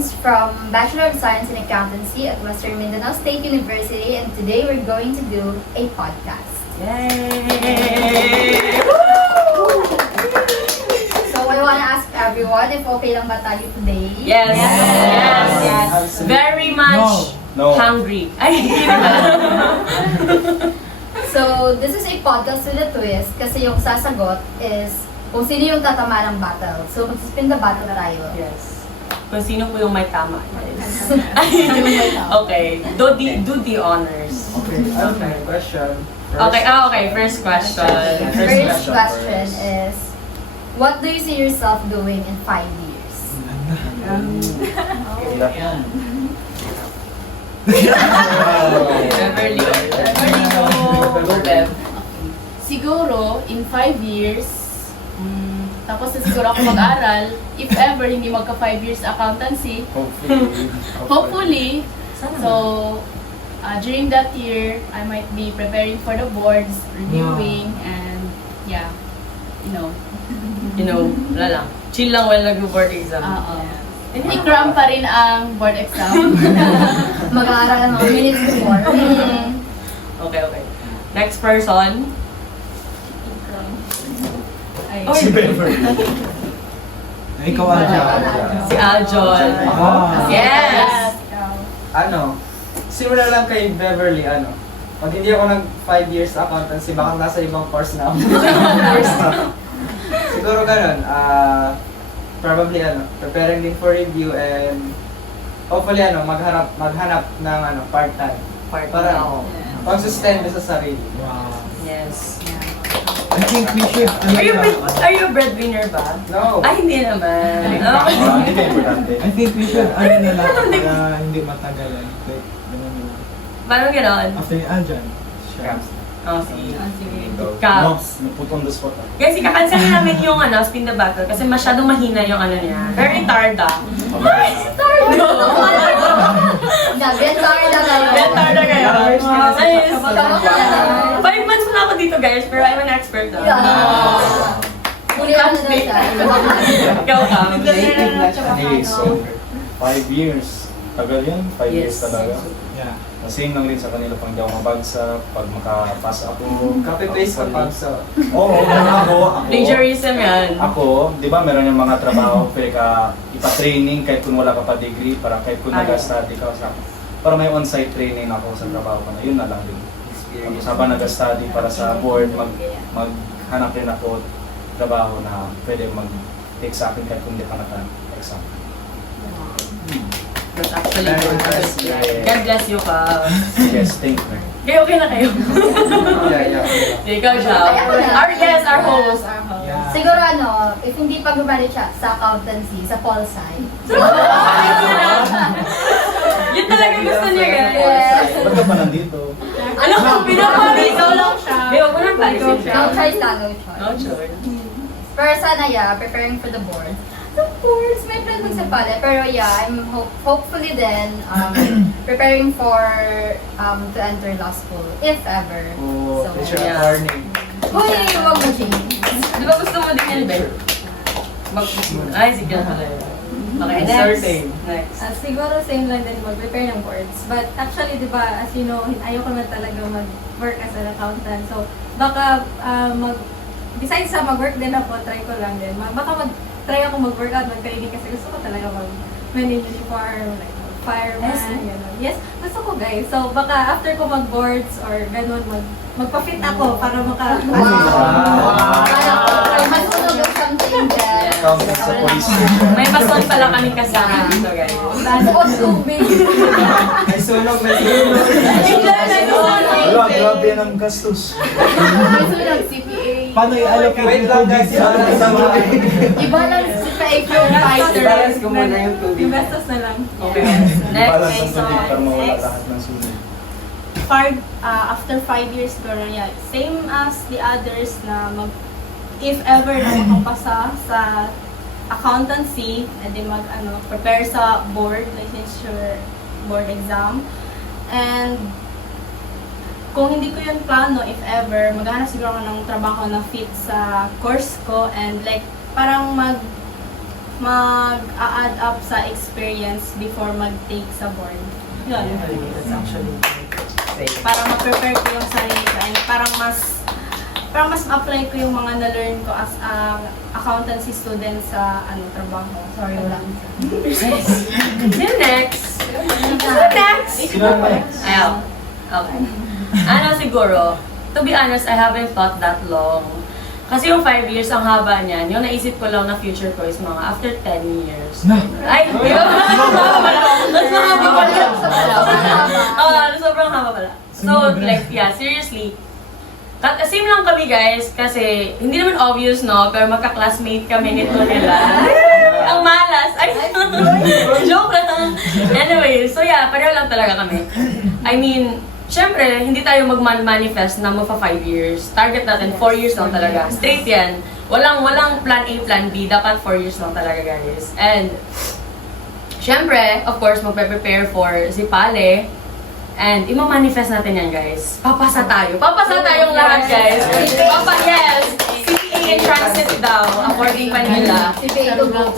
students from Bachelor of Science in Accountancy at Western Mindanao State University, and today we're going to do a podcast. Yay! So I want to ask everyone if okay lang ba tayo today? Yes! Yes! Very much No. hungry. Ay, hindi naman. So this is a podcast with a twist kasi yung sasagot is kung sino yung tatama ng battle. So mag-spin the battle tayo. Yes. Kung sino po yung may tama. Okay. Okay. Do the honors. Okay, question. Okay, okay. First question. First question is, what do you see yourself doing in 5 years? Beverly. Siguro, in 5 years, tapos na siguro ako mag-aral, if ever hindi magka 5 years accountancy, hopefully, so, during that year, I might be preparing for the boards, reviewing, and yeah, you know. You know, wala lang. Chill lang while nag-board exam. I-cram pa rin ang board exam. Mag-aaral ng mga minutes before. Okay, okay. Next person. Ay. Oh, Ikaw, Aja. si Aljon. Yes! Ano, simula lang kay Beverly, ano, pag hindi ako nag 5 years accountancy, baka nasa ibang course na ako. Siguro ganun, probably ano, preparing din for review and hopefully ano, maghanap ng ano, part-time. Para ako, consistent sa sarili. Wow. Yes. I think we should... Are you a breadwinner ba? No. Ay, hindi naman. Hindi Okay. importante. I think we should, ano na lang, para hindi matagalan. Like, ganun na lang. Paano gano'n? After ni Aljan, siya. Oh, sige. No, Caps. naput on the spot. Guys, ikakancel namin yung spin the battle kasi masyadong mahina yung niya. Very tarda. Bentar na kayo. Tarda kayo. Ayos. Kamusta? 5 months na ako dito guys, pero I'm an expert na. Huli ka na daw siya. Ikaw ka. Hey, so, 5 years. Tagal yan? 5 years Yes. talaga? Yeah. Same lang rin sa kanila pang di ako mabagsak, pag makapasa ako. Copy-paste ka pa, so. Oo, ako. Plagiarism yan. Ako, di ba meron yung mga trabaho, pwede ka ipa-training kahit kung wala ka pa degree, para kahit kung nag-study ka. Para may on-site training ako sa trabaho ko na, yun na lang din. Tapos habang nag-study para sa board, maghanap rin ako trabaho na pwede mag-take sa akin kahit kung di ka naka-exam. That's actually good. God bless you ka. Yes, thank you. Okay, okay na kayo. Yeah. Ikaw siya. Our host. Yeah. Siguro ano, if hindi pa gumalit siya sa accountancy, sa Pol Sci. Yun talaga gusto niya guys. Yes. Ba't ka pa nandito? Ano kung pinapalito? Ikaw lang siya. Di, wag mo nang palisin siya. No choice lang, no No choice. choice. Pero sana, yeah, preparing for the board. Of course, may plan magsapala. Pero yeah, I'm hopefully then preparing for to enter law school, if ever. Oh, So, future yeah. attorney. Hoy, wag mo change. Di ba gusto mo din yun, Ben? Ay, sige na pala. Okay, next. Next. Siguro same lang din mag-prepare ng boards. But actually, di ba, as you know, ayoko na talaga mag-work as an accountant. So, baka besides sa mag-work din ako, try ko lang din. Baka try ako mag-workout, mag-training kasi gusto ko talaga mag-manage uniform, like fireman, gano'n. Yes, gusto ko guys. So, baka after ko mag-boards or gano'n, magpa-fit ako para maka... Parang masunog or something dyan. Accountant sa police station. May mason pala kami kasama dito, guys. O tubig. May sunog, may sunog. Wala, grabe yan ang gastos. Sunog, CPA. Paano i-allocate Wait yung lang tubig guys, sa Iba lang sa pure fighter. Balance ko muna yung tubig. Investos na lang. Okay. Balas Next. ang tubig para mawala lahat ng sunog. After 5 years siguro, yeah, same as the others na if ever na makapasa sa accountancy, and then prepare sa board, licensure board exam. And kung hindi ko yun plano, if ever, maghanap siguro ako ng trabaho na fit sa course ko and like parang mag-add up sa experience before mag-take sa board. Yun. That's actually safe. Para ma-prepare ko yung sarili ko and parang mas ma-apply ko yung mga na-learn ko as accountancy student sa trabaho. Sorry, wala. Sino next? Sino next? Sino ang next? Ayaw. Okay. Ano siguro, to be honest, I haven't thought that long. Kasi yung 5 years, ang haba niyan, yung naisip ko lang na future ko is mga after 10 years. Ay, yun! Mas mahaba pala. Oo, sobrang haba pala. So, like, yeah, seriously, same lang kami guys, kasi hindi naman obvious, no? Pero magka-classmate kami nito nila. Ang malas! Ay, joke lang! Anyway, so yeah, pareho lang talaga kami. I mean, syempre, hindi tayo mag-manifest na magpa 5 years. Target natin, 4 years lang talaga. Straight yan. Walang plan A, plan B. Dapat 4 years lang talaga, guys. And, syempre, of course, magpe-prepare for si Pale. And, ima-manifest natin yan, guys. Papasa tayo. Papasa tayong lahat, guys. Yes! CPA in transit daw, according pa nila.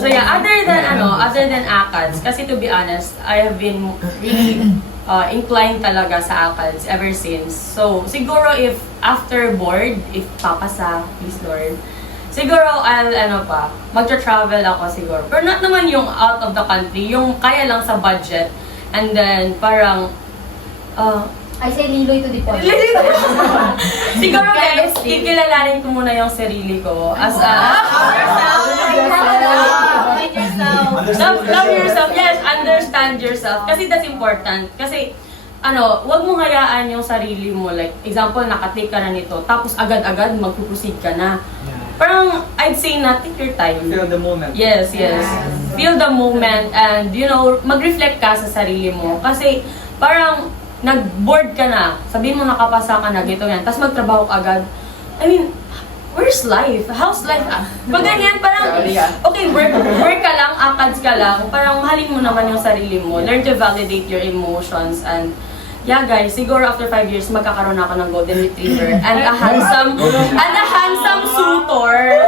So yeah, other than ACADS, kasi to be honest, I have been really inclined talaga sa ACADS ever since. So, siguro if after board, if papasa, please Lord, siguro magtra-travel ako siguro. Pero not naman yung out of the country, yung kaya lang sa budget. And then, parang, I say Liloy to the point. siguro guys, kikilalanin ko muna yung sarili ko as a... Love yourself, yes, understand yourself. Kasi that's important. Kasi, wag mo hayaan yung sarili mo. Like, example, nakatake ka na nito, tapos agad-agad magpuproceed ka na. Parang, I'd say na, take your time. Feel the moment. Yes. Feel the moment and, mag-reflect ka sa sarili mo. Kasi, parang, nag-board ka na, sabihin mo nakapasa ka na, gito yan, tapos magtrabaho ka agad. I mean, where's life? How's life? Pag ganyan, parang, okay, work ka lang, ACADS ka lang, parang mahalin mo naman yung sarili mo. Learn to validate your emotions and yeah guys, siguro after 5 years, magkakaroon ako ng golden retriever and a handsome suitor.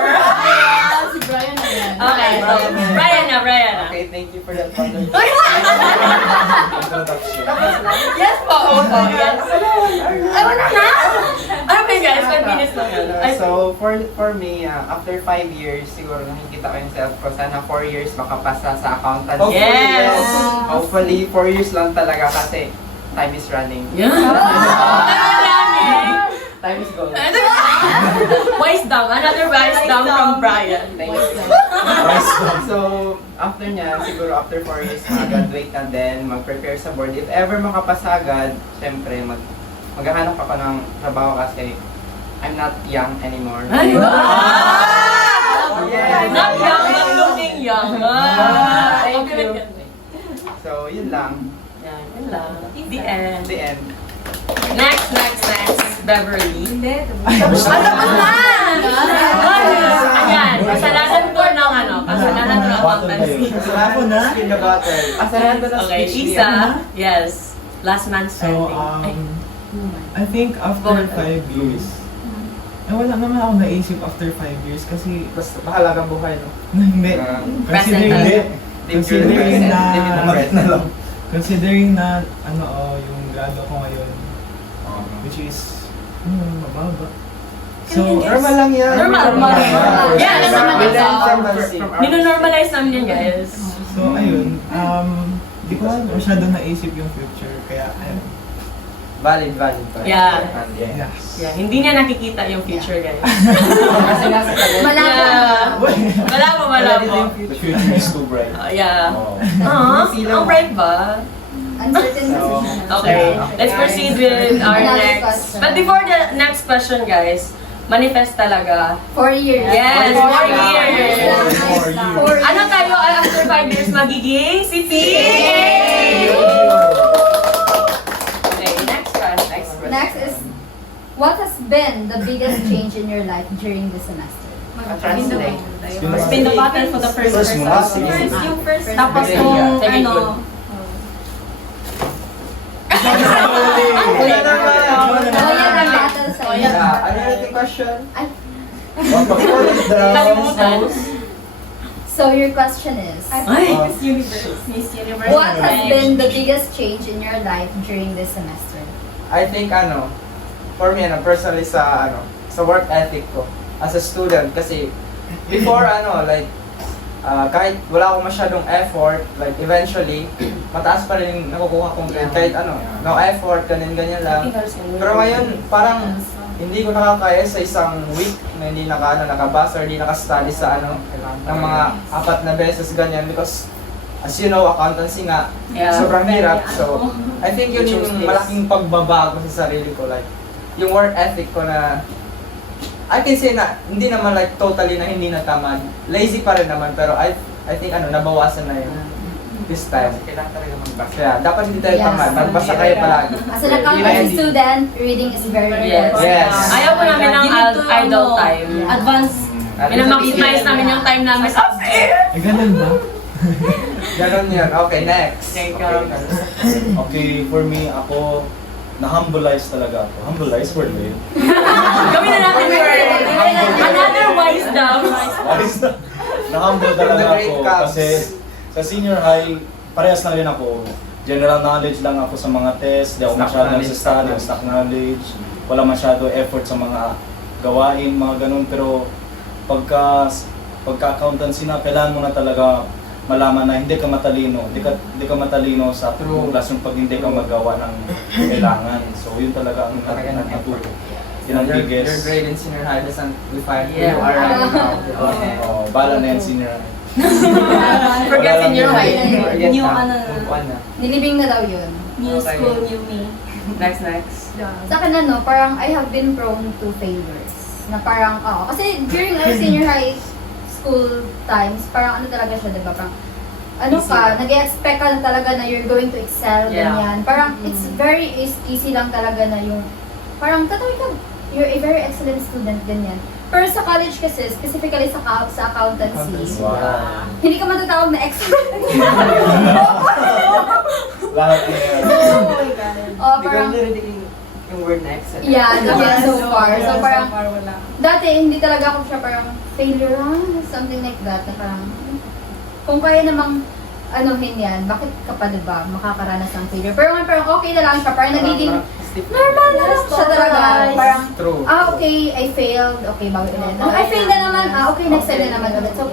Si Brian na yan. Okay, so, Brian na. Okay, thank you for that wonderful. Yes po, yes. Ay, wala na! Ano ba guys? 5 minutes lang yun. So, for me, after 5 years, siguro nakikita ko yung self ko. Sana 4 years makapasa sa accountancy. Yes! Hopefully, 4 years lang talaga kasi time is running. Yeah. Time is gold. Wise down. Another wise down from Brian. Thank you. So, after niya, siguro after 4 years, mag-graduate na din, mag-prepare sa board. If ever makapasa agad, syempre, maghahanap ako ng trabaho kasi I'm not young anymore. Ay, wow! Yeah. Not young, but looking young. Thank you. So, yun lang. Yeah, yun lang. The end. The end. Next. Beverly. Hindi. Tapos na! Ayan, kasalanan ko ng kasalanan ko ng accountancy. Kasalanan ko na? Skin the bottle. Kasalanan ko na Okay, speech Isa. niya. Yes. Last man So, standing. I think after Go 5 years, wala naman ako naisip after 5 years kasi Basta mahalagang buhay, no? hindi. Present. Considering na yung grado ko ngayon, which is mababa. So, Normal lang yan. Normal. Yeah, We normal learn lang. from our Nino-normalize namin yun, guys. so ayun, di ko masyado naisip yung future, kaya ayun. Valid pa. Yeah. Yes. Yeah, hindi niya nakikita yung future, guys. Kasi nasa tagal. Malabo. Malabo. The future is too bright. Yeah. Oh. Ang bright ba? Uncertain So, decision. Okay, let's proceed with our Another next. question. But before the next question, guys, manifest talaga. 4 years. Yes, 4 years. Four Ano tayo after 5 years magiging? CPA! Okay, next question. Next is, what has been the biggest change in your life during the semester? Translate. Spin the bottle for the first First person. mo, sige. First yung first. Tapos Sige, kung sige, Kuya ng battle sa iyo. Ano yung question? kalimutan. So your question is, Ay! Miss Universe. Miss Universe. what has been the biggest change in your life during this semester? I think for me personally sa work ethic ko as a student kasi before kahit wala akong masyadong effort, like eventually mataas pa rin yung nakukuha kong grade kahit no effort, ganyan lang. Pero ngayon parang hindi ko nakakaya sa isang week na hindi nakabasa or hindi naka-study sa ng mga 4 na beses ganyan because as you know, accountancy nga, Yeah. sobrang hirap. So, I think yun yung malaking pagbabago sa sarili ko. Like, yung work ethic ko na, I can say na, hindi naman like totally na hindi natamad. Lazy pa rin naman, pero I think nabawasan na yun this time. Kailangan talaga magbasa. Kaya, dapat hindi tayo Yes. tamad. Magbasa kayo palagi. As an accountancy student, reading is very Yes. important. Yes. Ayaw po namin ng You need to, idle time. Advance. Minamaximize namin yung time namin sa Ay, ganun ba? Ganon yun. Okay, next. Okay, for me, ako, na-humbleize talaga ako. Humbleize word ba yun? Gawin na natin another wisdom. Ayos na. Na-humble talaga The great ako Cubs. kasi sa senior high, parehas lang rin ako. General knowledge lang ako sa mga test, di ako Stock masyado knowledge, nagsistudy, stock stock knowledge, wala masyado effort sa mga gawain, mga ganun. Pero pagka accountancy na, kailangan mo na talaga malaman na hindi ka matalino, hindi ka matalino sa True. klaseng pag hindi ka magawa ng kailangan. So yun talaga ang Talaga ng natuto. Yun ang Your biggest. grade in senior high doesn't define who Yeah. you are right now. Okay. Oh, bala na yan senior high. Forget senior high. Forget New na. ano na. Move on na. Nilibing na daw yun. New Okay. school, new me. Next. Sa akin parang I have been prone to failures. Na parang, kasi during our senior high school times, parang talaga siya, diba? Parang, nag-expect ka na talaga na you're going to excel, Yeah. ganyan. Parang, it's very easy lang talaga na yung, parang, katawid ka, you're a very excellent student, ganyan. Pero sa college kasi, specifically sa accountancy, Wow. hindi ka matatawag na excellent. Lahat na yan. Oh my God. Oh, Hindi ko parang, narinig yung word na excellent. yeah, so far. So parang, wala. dati, hindi talaga ako siya parang failure, something like that, na parang, kung kaya namang anuhin yan, bakit ka pa diba makakaranas ng failure? Pero ngayon parang okay na lang siya, parang nagiging normal na lang siya talaga. Parang, True. okay, I failed, okay, bawi ulit. I failed na naman, okay, next time na naman ulit. So,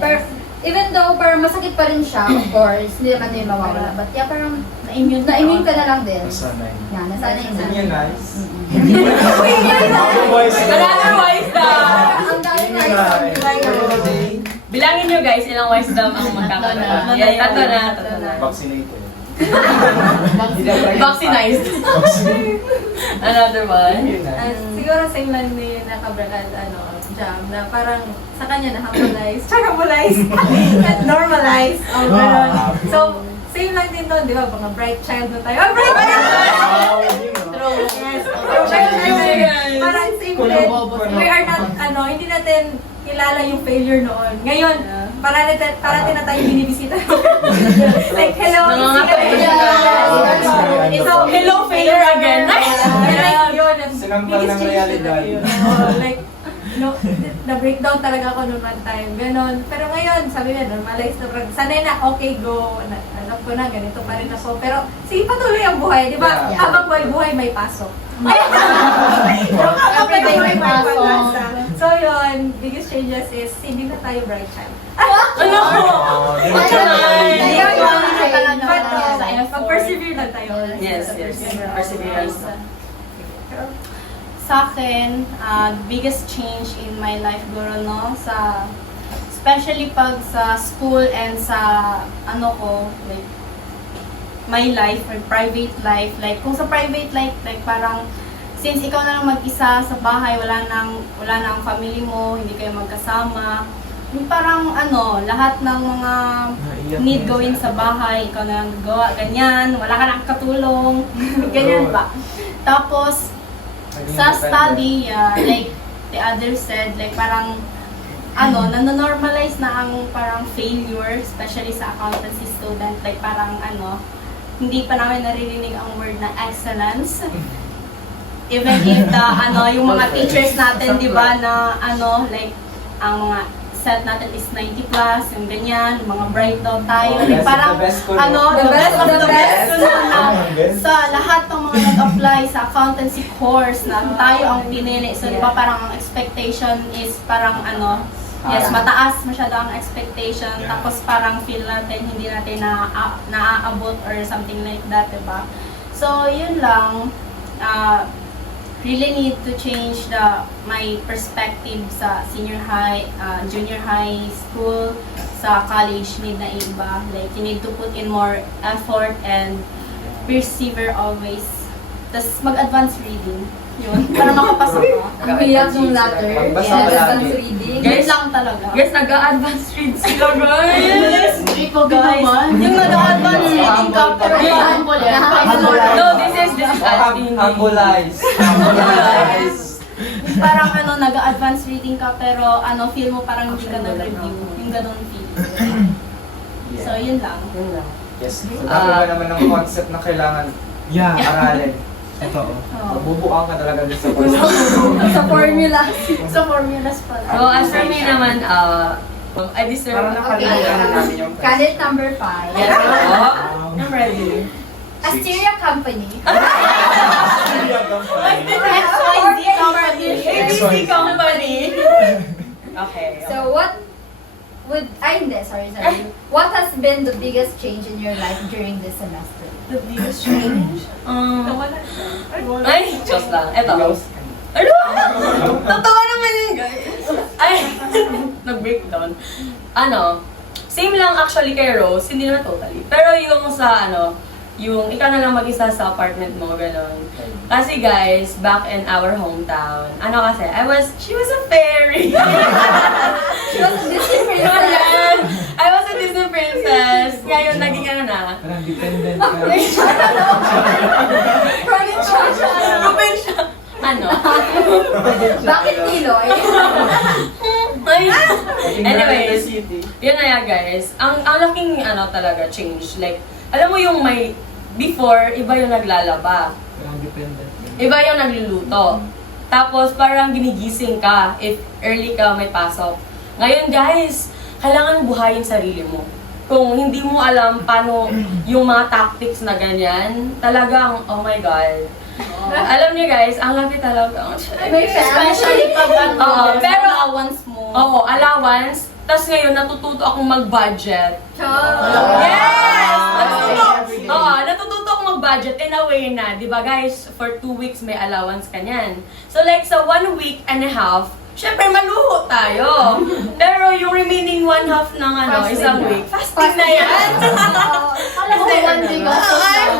even though parang masakit pa rin siya, of course, hindi naman din mawawala. But yeah, parang na-immune ka na lang din. Nasanay. Yeah, nasanay na. Yun, nice. Otherwise, Another wisdom. Ang dami na Bilangin nyo guys, ilang wisdom ang magkakaroon. Yan, tato na. vaccinated. Vaccinized. Another one. Siguro same lang ni nakabrad Jam na parang sa kanya na-humanize, normalize, gano'n. So, same lang din doon, di ba? Mga bright child na tayo. Bright child! True. Yes. Parang same din. We are not, hindi natin kilala yung failure noon. Ngayon, parating na tayo binibisita. Like, hello, Mga So, hello, failure again. Like, yun. Sinampal ng realidad. Like, na-breakdown talaga ako noon one time. Ganon. Pero ngayon, sabi na, normalize na. Sanay na, okay, go. Alam ko na, ganito pa rin ako. Pero, sige, patuloy ang buhay, di ba? Yeah. Habang buhay, may pasok. Everyday may pasok. So yun, biggest changes is, hindi na tayo bright child. Ano? But, mag-persevere lang tayo. Yes. Perseverance. Sa akin, biggest change in my life guro especially pag sa school and sa like my life or private life, like kung sa private life, like parang since ikaw na lang mag-isa sa bahay, wala nang family mo, hindi kayo magkasama, yung parang lahat ng mga need gawin sa bahay, ikaw na lang gawa, ganyan, wala ka nang katulong, ganyan ba. Tapos sa study, like the others said, like parang nanonormalize na ang parang failure, especially sa accountancy student, like parang hindi pa namin naririnig ang word na excellence. Even if the yung mga teachers natin, 'di ba, na like ang mga set natin is 90 plus, yung ganyan, yung mga bright daw tayo. Oh, best of Parang, the best ko, no? ano, the best of the best. Sa lahat ng mga nag-apply sa accountancy course na tayo ang pinili. So, di ba parang ang expectation is parang ano, yes, mataas masyado ang expectation. Tapos parang feel natin, hindi natin naaabot or something like that, di ba? So, yun lang. Really need to change my perspective sa senior high, junior high school, sa college need na iba. Like, you need to put in more effort and persevere always. Tapos mag-advance reading. Yun, para makapasok ka. Ang biyak ng latter. Magbasa Yes, palagi. advanced reading. Guys lang talaga. Guys, nag-a-advance read sila, guys! Guys, yung nag-advance reading ka, pero humble yan. No, this is asking. Ambulance. Parang ano, nag-advance reading ka, pero ano, feel mo parang hindi ka nag-review. Yung ganun feeling. So, yun lang. Yes. So, dami ba naman ng concept na kailangan Yeah. aralin? Totoo. Magbubuang ka talaga dun sa course. Sa formula. Sa formulas pala. So, as for me naman, I deserve... Parang nakalimutan na namin yung first. Candidate number 5. Oh, I'm ready. Asteria Company. XYZ company. ABC Company. Okay. So what sorry. What has been the biggest change in your life during this semester? The biggest change? Ay, just lang. Eto. Ghost. Ano? Totoo naman yun, guys. Ay, nag-breakdown. Ano, same lang actually kay Rose, hindi naman totally. Pero yung sa yung ikaw na lang mag-isa sa apartment mo, gano'n. Kasi guys, back in our hometown, she was a fairy. She was a Disney princess. I was a Disney princess. Ngayon, naging ano na. Parang dependent ka. Probinsya. Ano? Bakit Iloy? Ay. Naging Anyways, city. yun na yan guys. Ang laking talaga change. Like, alam mo yung before, iba yung naglalaba. Parang dependent ka. Iba yung nagluluto. Tapos parang ginigising ka if early ka may pasok. Ngayon guys, kailangan buhayin sarili mo. Kung hindi mo alam paano yung mga tactics na ganyan, talagang, oh my God. Alam niyo guys, ang laki talaga. May Especially pag Oo, pero allowance mo. Oo, allowance. Tapos ngayon, natututo akong mag-budget. Yes! Natututo akong mag-budget in a way na, di ba guys, for 2 weeks may allowance ka niyan. So like sa 1 week and a half, syempre maluho tayo. Pero yung remaining 1/2 ng isang week, fasting na yan. Alam mo, one day ka.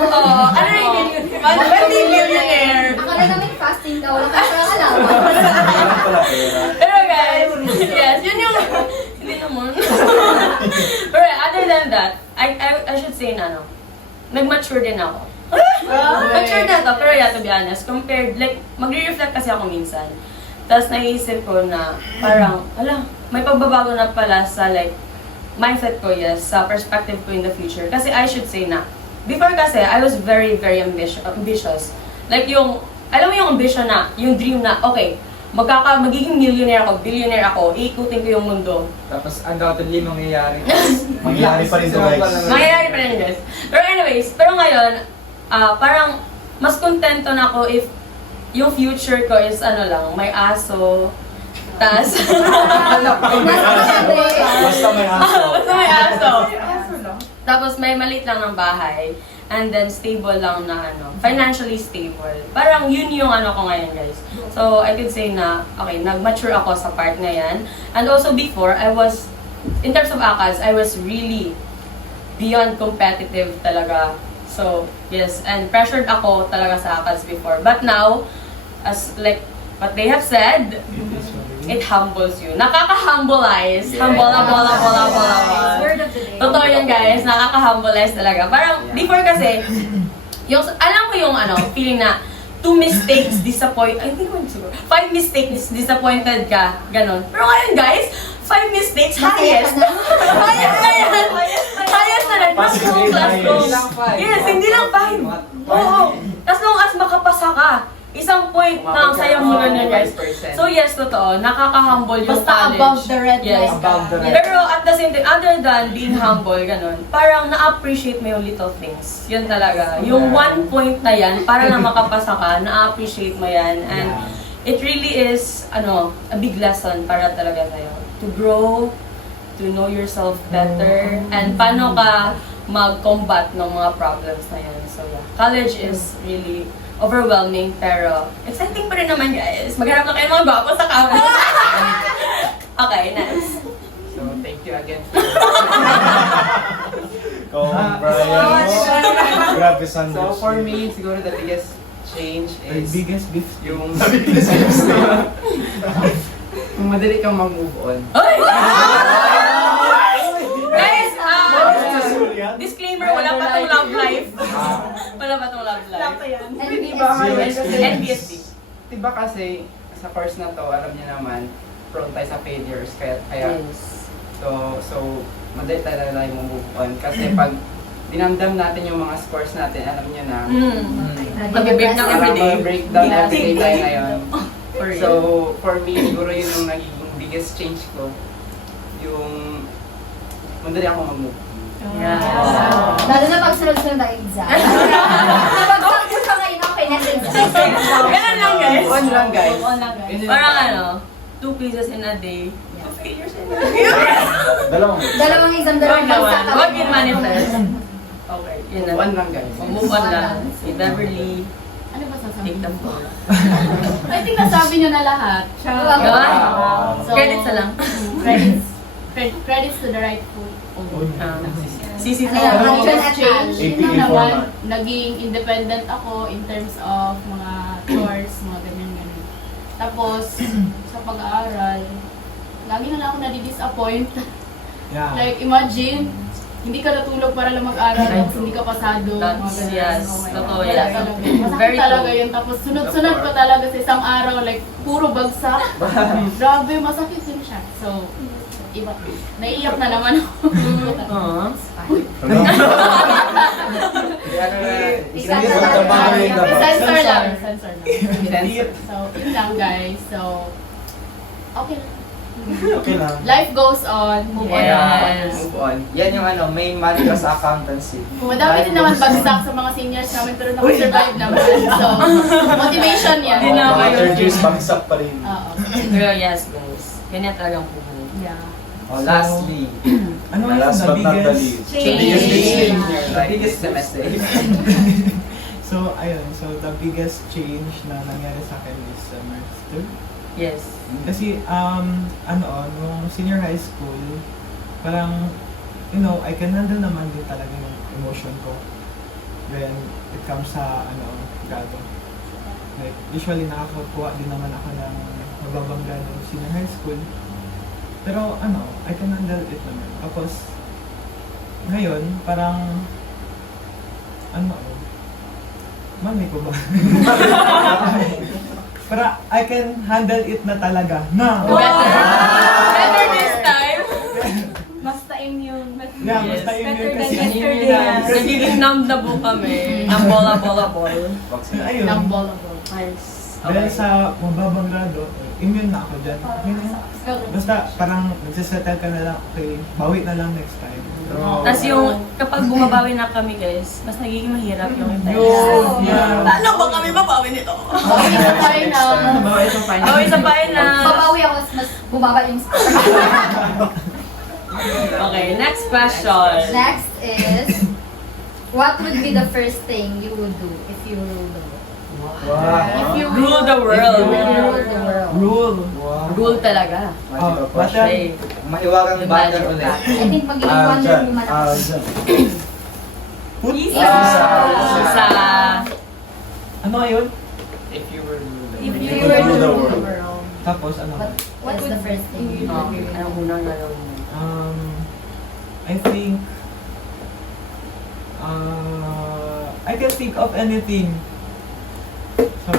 Oo, ano na yun? Millionaire. Akala namin fasting daw. Wala ka parang alawa. Pero guys, yes, yun yung, hindi naman. Pero other than that, I should say na nag-mature din ako. Mature na to, pero yeah, to be honest, compared, like, magre-reflect kasi ako minsan. Tapos naisip ko na parang, may pagbabago na pala sa like, mindset ko, yes, sa perspective ko in the future. Kasi I should say na, before kasi, I was very, very ambitious. Like alam mo yung ambition na, yung dream na, okay, magiging millionaire ako, billionaire ako, iikutin ko yung mundo. Tapos undoubtedly mangyayari. Mangyayari pa rin to, guys. Mangyayari pa rin, guys. Pero anyways, ngayon, parang mas kontento na ako if yung future ko is may aso, tas Basta may aso. basta may aso. Tapos may maliit lang ng bahay. And then stable lang na financially stable. Parang yun yung ko ngayon guys. So I could say na, okay, nag-mature ako sa part na yan. And also before, in terms of ACADS, I was really beyond competitive talaga. So, yes, and pressured ako talaga sa ACADS before. But now, as like what they have said, it humbles you. Nakaka-humblize. Yeah. Humble. Word of the day. Totoo yan guys, nakaka-humblize talaga. Parang before kasi, alam ko yung feeling na 2 mistakes disappointed, I think 5 mistakes disappointed ka, ganon. Pero ngayon guys, 5 mistakes, highest. Highest na yan. Highest na yan. Pass grade, Classroom. highest. Yes, hindi lang 5. Oo. As long as makapasa ka. isang point na sa'yo muna nyo guys. 5%. So yes, totoo, nakaka-humble yung Basta college. above the red Yes. line. Above the red. Pero at the same time, other than being humble, ganun, parang na-appreciate mo yung little things. Yun talaga. Yung 1 point na yan, para na makapasa ka, na-appreciate mo yan. And it really is, a big lesson para talaga sa'yo. To grow, to know yourself better, and paano ka mag-combat ng mga problems na yan. So yeah, college is really overwhelming, pero exciting pa rin naman guys. Maghanap na kayo ng mga gwapo sa campus. Okay, next. So, thank you again. Brian. Grabe, Sanders. So, for me, siguro the biggest change The is biggest gift. yung kung madali kang mag-move on. Ay! Guys, disclaimer, wala pa tong love life. Wala pa tong love life. NBSD. Diba kasi sa course na to, alam niyo naman, prone tayo sa failures. Kaya Yes. so madali tayo lang move on. Kasi pag dinamdam natin yung mga scores natin, alam niyo na, Nag-break ng everyday. breakdown everyday tayo ngayon. For real. So, for me, siguro yun yung naging biggest change ko. Yung madali ako mag-move. Yeah. Lalo na pag sunod-sunod na exam. Napag-sunod ko siya ngayon, okay, next exam. Ganun lang guys. On lang, guys. On lang, guys. Yun yung- Parang 2 quizzes in a day. 2 failures in a day. Dalawang exam, dalawang bagsak. Huwag yun manifest. Okay, yun na. On lang, guys. Move on lang. Si Beverly, Ano ba sasabihin? take the floor. I think nasabi nyo na lahat. Yun. So, Credits na lang. Credits to the right foot. CC Ano yan? Ang Action biggest at change, APA yun lang naman, format. naging independent ako in terms of mga chores, mga ganyan-ganyan. Tapos, sa pag-aaral, lagi na lang ako nadi-disappoint. Yeah. Like, imagine, hindi ka natulog para lang mag-aral, tapos hindi ka pasado. That's- mga ganyan. yes, Oh my God. totoo Wala yan. talaga. Masakit Very talaga true. yun. Tapos sunod-sunod pa talaga sa isang araw, like, puro bagsak. Grabe, masakit yun siya. So, iba. Naiiyak na naman ako. Aww. Sensor lang. Sensor lang. Sensor. So, yun lang guys. So, okay lang. Okay lang. Life goes on. Move on. Yes. Move on. Yan yung main mantra sa accountancy. Madami din naman bagsak sa mga seniors namin pero nakasurvive naman. So, motivation yan. Hindi na ako yun. 30 years, bagsak pa rin. Oo. Pero yes guys, ganyan talagang buhay. Yeah. Oh, lastly, Ano yung Last the but not the biggest? least. the biggest change in your Change. life, the biggest semester. So, ayun. So, the biggest change na nangyari sa akin this semester. Yes. Kasi, nung senior high school, parang, I can handle naman din talaga yung emotion ko when it comes sa, grado. Like, usually nakakakuha din naman ako ng mababangga ng senior high school. Pero, I can handle it naman. Tapos, ngayon, parang, mami ko ba? Pero I can handle it na talaga. Na! Better this time. Mas taim yung... Yeah, Yes. basta yun Better yun than kasi. yesterday. Nagiging numb na po kami. Ng bola-bola-ball. Ayun. Ng ball. Nice. Dahil sa mababang grado, immune na ako dyan. Okay na yun. Basta parang nagsisettle ka na lang, okay, bawi na lang next time. Pero, Tapos yung, kapag bumabawi na kami guys, mas nagiging mahirap yung test. yun, yeah. Paano ba kami mabawi nito? Okay, sa final. Bawa itong final. Oh, isa pa yun na. Babawi ako, mas bumaba yung score. Okay, next question. Next is, what would be the first thing you would do if you rule the world? Wow. If you Rule the If world. you rule the world. Rule. Rule talaga. Oh, what Okay. Mahiwagang banner Imagine ulit. that. I think magiging Wonder Woman ako. Isa. Ano yun? If you were If ruler. you were were to to rule the rule the world. world, Tapos ano? what's the first thing you Oh, would do? anong unang gagawin mo? I think, I can think of anything. So,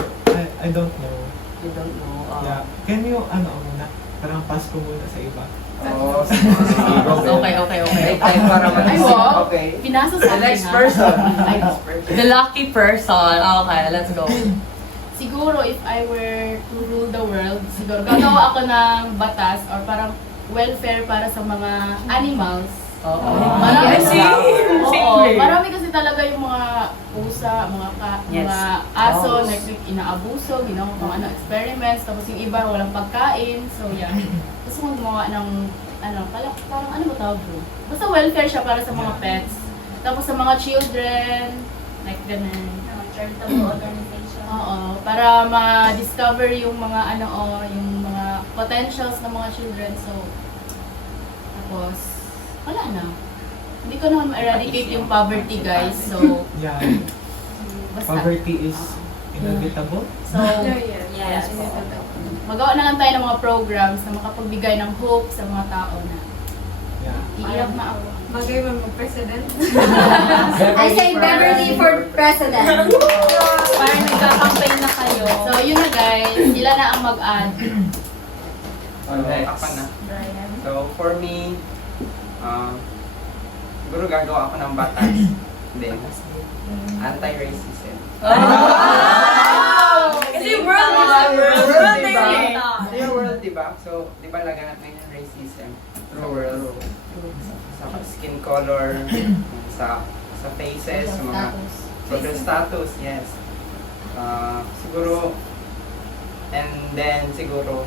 I don't know. You don't know. Yeah. Can you, muna? Parang pass ko muna sa iba. Oh, Okay. May time para Ay, mag-isip. wow. Okay. Pinasa The sa akin, next ha? person. Ay, The lucky person. Okay, let's go. siguro if I were to rule the world, siguro gagawa ako ng batas or parang welfare para sa mga animals. Oo. Marami Yes, same. Oo, Same. marami kasi talaga yung mga pusa, Yes. mga aso, Dogs. like inaabuso, ginawa kung ano experiments, tapos yung iba walang pagkain. So yeah. Gusto mo gumawa ng parang ano ba tawag bro? Basta welfare siya para sa mga pets. Tapos sa mga children, like ganun. Charitable organization. Oo, para ma-discover yung mga yung mga potentials ng mga children. So, tapos, wala na. Hindi ko naman ma-eradicate yung poverty, guys. So, Yeah. basta. Poverty is inevitable. So, Yes. magawa na lang tayo ng mga programs na makapagbigay ng hope sa mga tao na Yeah. iiyak na ako. Bagay mo mag-president. I say Beverly for president. Parang nagka-campaign na kayo. So, yun na guys. Sila na ang mag-add. Alright, ako na. Brian. So, for me, siguro gagawa ako ng batas. Hindi. Anti-racism. Kasi world World, diba? Sa world, diba? So, diba laganap na yung racism sa world? Sa skin color, sa faces, sa mga social status, yes. Siguro, and then siguro,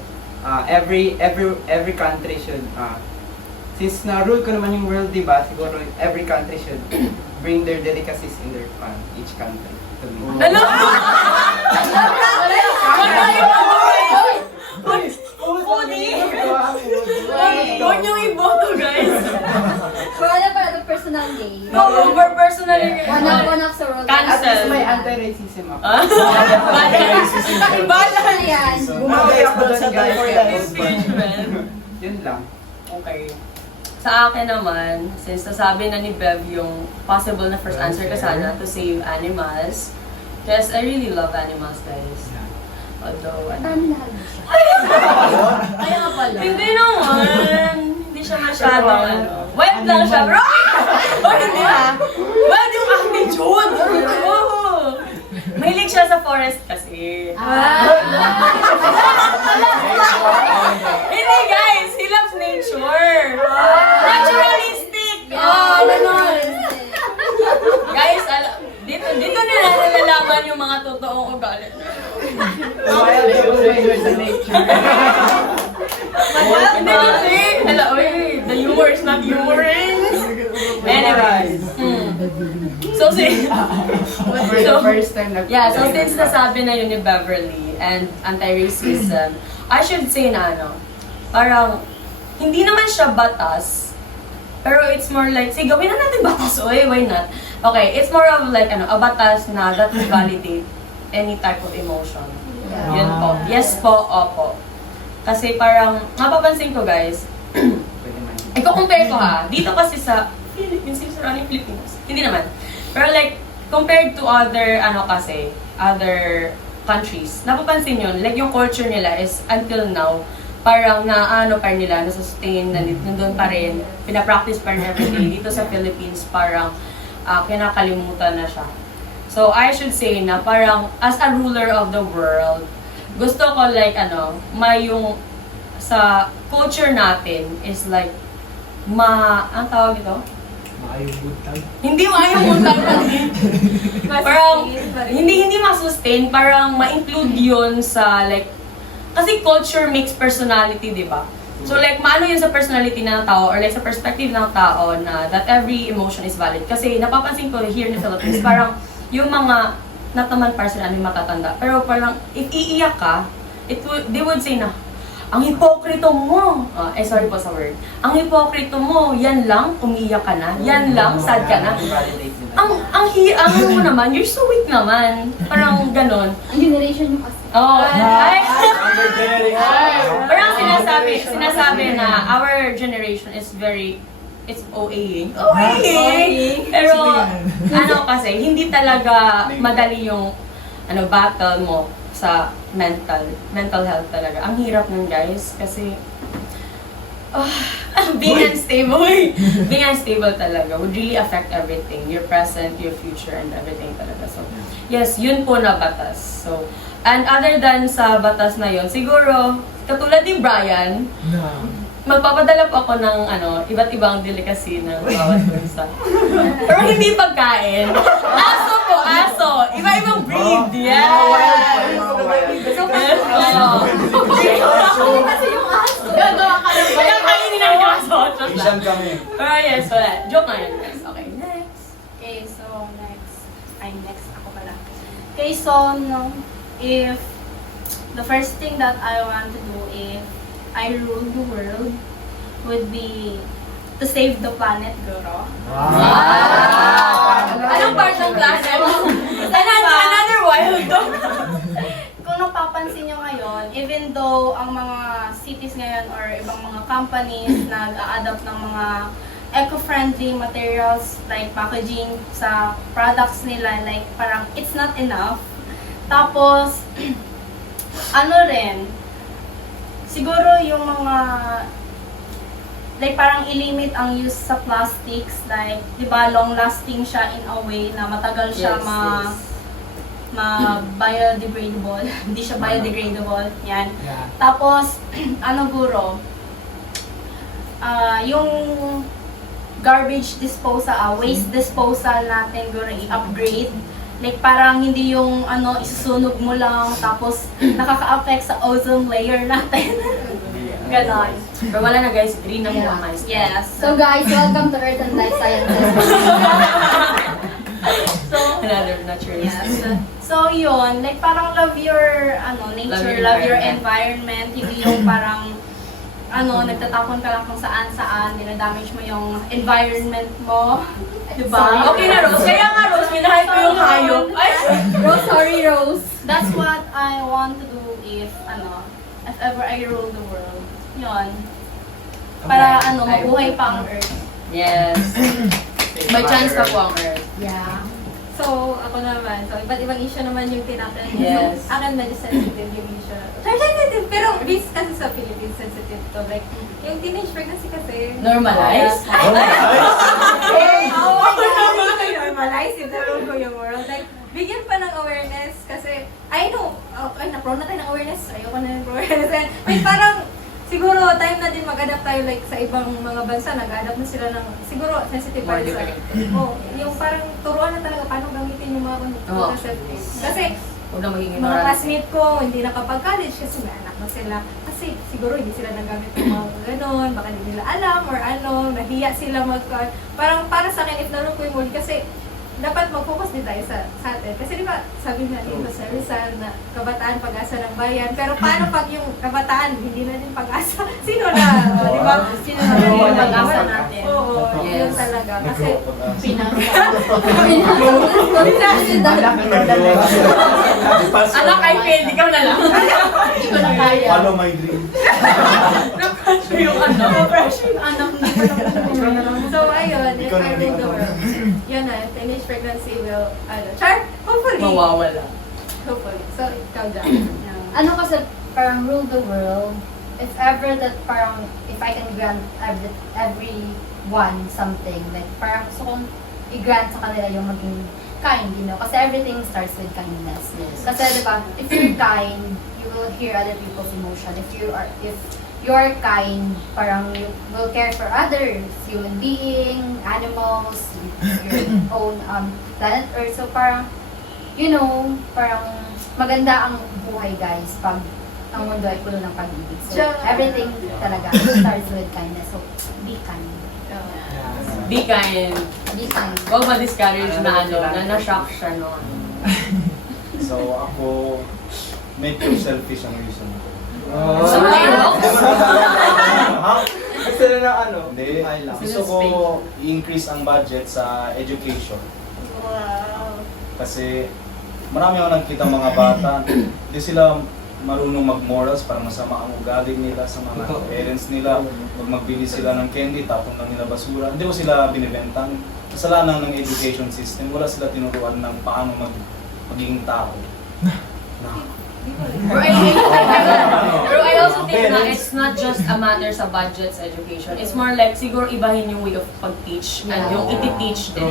every country should, since na-rule ko naman yung world, diba? Siguro, every country should bring their delicacies in their each country to me. Hello? Huwag niyo iboto, guys. Wala pa ito personal day. No, over personal One up sa world. At least Cancel. may anti-racism ako. Bala Ano yan? Bumawi ako doon, guys. Impeachment. Yun lang. Okay. Sa akin naman, since nasabi na ni Bev yung possible na first answer ka sana to save animals. Yes, I really love animals, guys. Although, Dami na halos siya. Kaya nga pala. hindi naman. Hindi siya masyadong ano. Wild lang siya, bro! O, hindi ha? Wild yung attitude! Oh. Mahilig siya sa forest kasi. Hindi guys, he loves nature. Naturalistic! Oh, guys, dito nila nalalaman yung mga totoong ugali. Wild yung sa nature. Hindi kasi, the humor is not humoring. Anyways. So, For the first time na so since nasabi na yun ni Beverly and anti-racism, I should say na parang, hindi naman siya batas, pero it's more like, sige, gawin na natin batas, why not? Okay, it's more of like, a batas na that will validate any type of emotion. Yun po. Yes po, opo. Kasi parang, napapansin ko guys, i-compare ko ha, dito kasi sa Philippines, surrounding Philippines, hindi naman. Pero like, compared to other, other countries, napapansin yun, like yung culture nila is until now, parang pa nila, na-sustain, nandun pa rin, pinapractice pa rin everyday. Dito sa Philippines, parang kinakalimutan na siya. So, I should say na parang, as a ruler of the world, gusto ko like, yung sa culture natin is like, ang tawag ito? Maayong butag. Hindi maayong buntag parang, hindi ma-sustain, parang ma-include yun sa like, kasi culture makes personality, di ba? So like, maano yun sa personality ng tao or like sa perspective ng tao na that every emotion is valid. Kasi napapansin ko here in the Philippines, parang yung mga, not naman person ano yung matatanda, pero parang if iiyak ka, they would say na, ang hipokrito mo, sorry po sa word, ang hipokrito mo, yan lang, umiiyak ka na, yan lang, sad ka na. Ang mo naman, you're so weak naman. Parang ganon. Ang generation yung kasi. Oh, ay! Parang Ay. sinasabi na our generation is very, it's OA. Pero, kasi, hindi talaga madali yung, battle mo sa mental health talaga. Ang hirap nun guys, kasi, being unstable talaga would really affect everything. Your present, your future, and everything talaga. So, yes, yun po na batas. So, And other than sa batas na yon, siguro, katulad ni Brian, Na. magpapadala po ako ng iba't ibang delicacy ng bawat bansa. Pero hindi pagkain. Aso po, aso. Iba-ibang breed. Yes! So, Kasi yung aso. Gagawa ka ng Kaya kainin na yung aso. Asian kami. Pero yes, wala. Joke na yun. Yes, okay. Next. Okay, so next ako pala. Okay, so no, if the first thing that I want to do if I rule the world would be to save the planet, Guro. Anong part ng planet? Another wild dog. Kung napapansin nyo ngayon, even though ang mga cities ngayon or ibang mga companies nag-a-adapt ng mga eco-friendly materials like packaging sa products nila, like parang it's not enough. Tapos, ano rin, siguro yung mga like parang ilimit ang use sa plastics, like, di ba, long-lasting siya in a way na matagal siya biodegradable. Hindi siya biodegradable. Yan. Yeah. Tapos, ano guro, yung garbage disposal, waste disposal natin guro i-upgrade. Like parang hindi yung isusunog mo lang tapos nakaka-affect sa ozone layer natin. Ganon. Pero wala na guys, green na muna mais. Yes. So guys, welcome to Earth and Life Sciences. So, Another naturalist. yes. So yun, like parang love your nature, love your environment, hindi yung parang nagtatapon ka lang kung saan-saan, dinadamage mo yung environment mo. Diba? Okay na Rose, kaya nga Rose, minahay ko yung hayop. Ay! Rose, sorry Rose. That's what I want to do if ever I rule the world. Yun. Para mabuhay pa ang Earth. Yes. May chance na po ang Earth. Yeah. So, ako naman. So, iba't ibang issue naman yung tinatay. Yes. So, akin medyo sensitive yung issue na to. Sensitive! Pero, based kasi sa Philippines, sensitive to. Like, yung teenage pregnancy kasi. Normalize? Oh my God! Normalize yung rule ko yung world. Like, bigyan pa ng awareness kasi, I know, na-prone na tayo ng awareness. Ayoko na ng awareness. And, like, parang, siguro, time na din mag-adapt tayo like sa ibang mga bansa, nag-adapt na sila ng, siguro, sensitive pa rin sa, yung parang turuan na talaga paano gamitin yung mga contraceptives. Kasi, Huwag na maging mga ignorant. classmate ko, hindi nakapag-college kasi may anak na sila. Kasi siguro hindi sila nagamit ng mga ganon, baka hindi nila alam or nahiya sila parang para sa akin, if naroon ko yung word, kasi dapat mag-focus din tayo sa atin. Kasi di ba, sabi nga ni Jose Rizal na kabataan pag-asa ng bayan. Pero paano pag yung kabataan, hindi na din pag-asa? Sino na? Di ba? Sino na din yung pag-asa natin? Oo, yun talaga. Kasi, Anak, I failed. Ikaw na lang. Hindi ko na kaya. Follow my dream. Na-pressure yung anak. anak niya. So, ayun, if I rule the world, yun na, teenage pregnancy will, hopefully. Mawawala. Hopefully. So, ikaw dyan. Ano kasi parang rule the world, if ever that parang, if I can grant everyone something, like parang gusto kong i-grant sa kanila yung maging kind, kasi everything starts with kindness. Yes. Kasi diba, if you're kind, you will hear other people's emotion. If you're kind, parang you will care for others, human being, animals, your own planet Earth. So parang, parang maganda ang buhay guys pag ang mundo ay puno ng pag-ibig. So everything talaga starts with kindness. So be kind. Be kind. Be kind. Huwag ma-discourage na na-shock siya noon. So ako, medyo selfish ang reason ko. Gusto mo na i-rock? Gusto na Hindi, gusto ko i-increase ang budget sa education. Wow. Kasi marami ako nakikita mga bata, hindi sila marunong mag-morals, parang masama ang ugali nila sa mga parents nila. Pag magbili sila ng candy, tapon lang nila basura. Hindi mo sila binibentang. Kasalanan ng education system, wala sila tinuruan ng paano maging tao. Pero I also think na it's not just a matter sa budget sa education. It's more like siguro ibahin yung way of pag-teach and yung iti-teach din.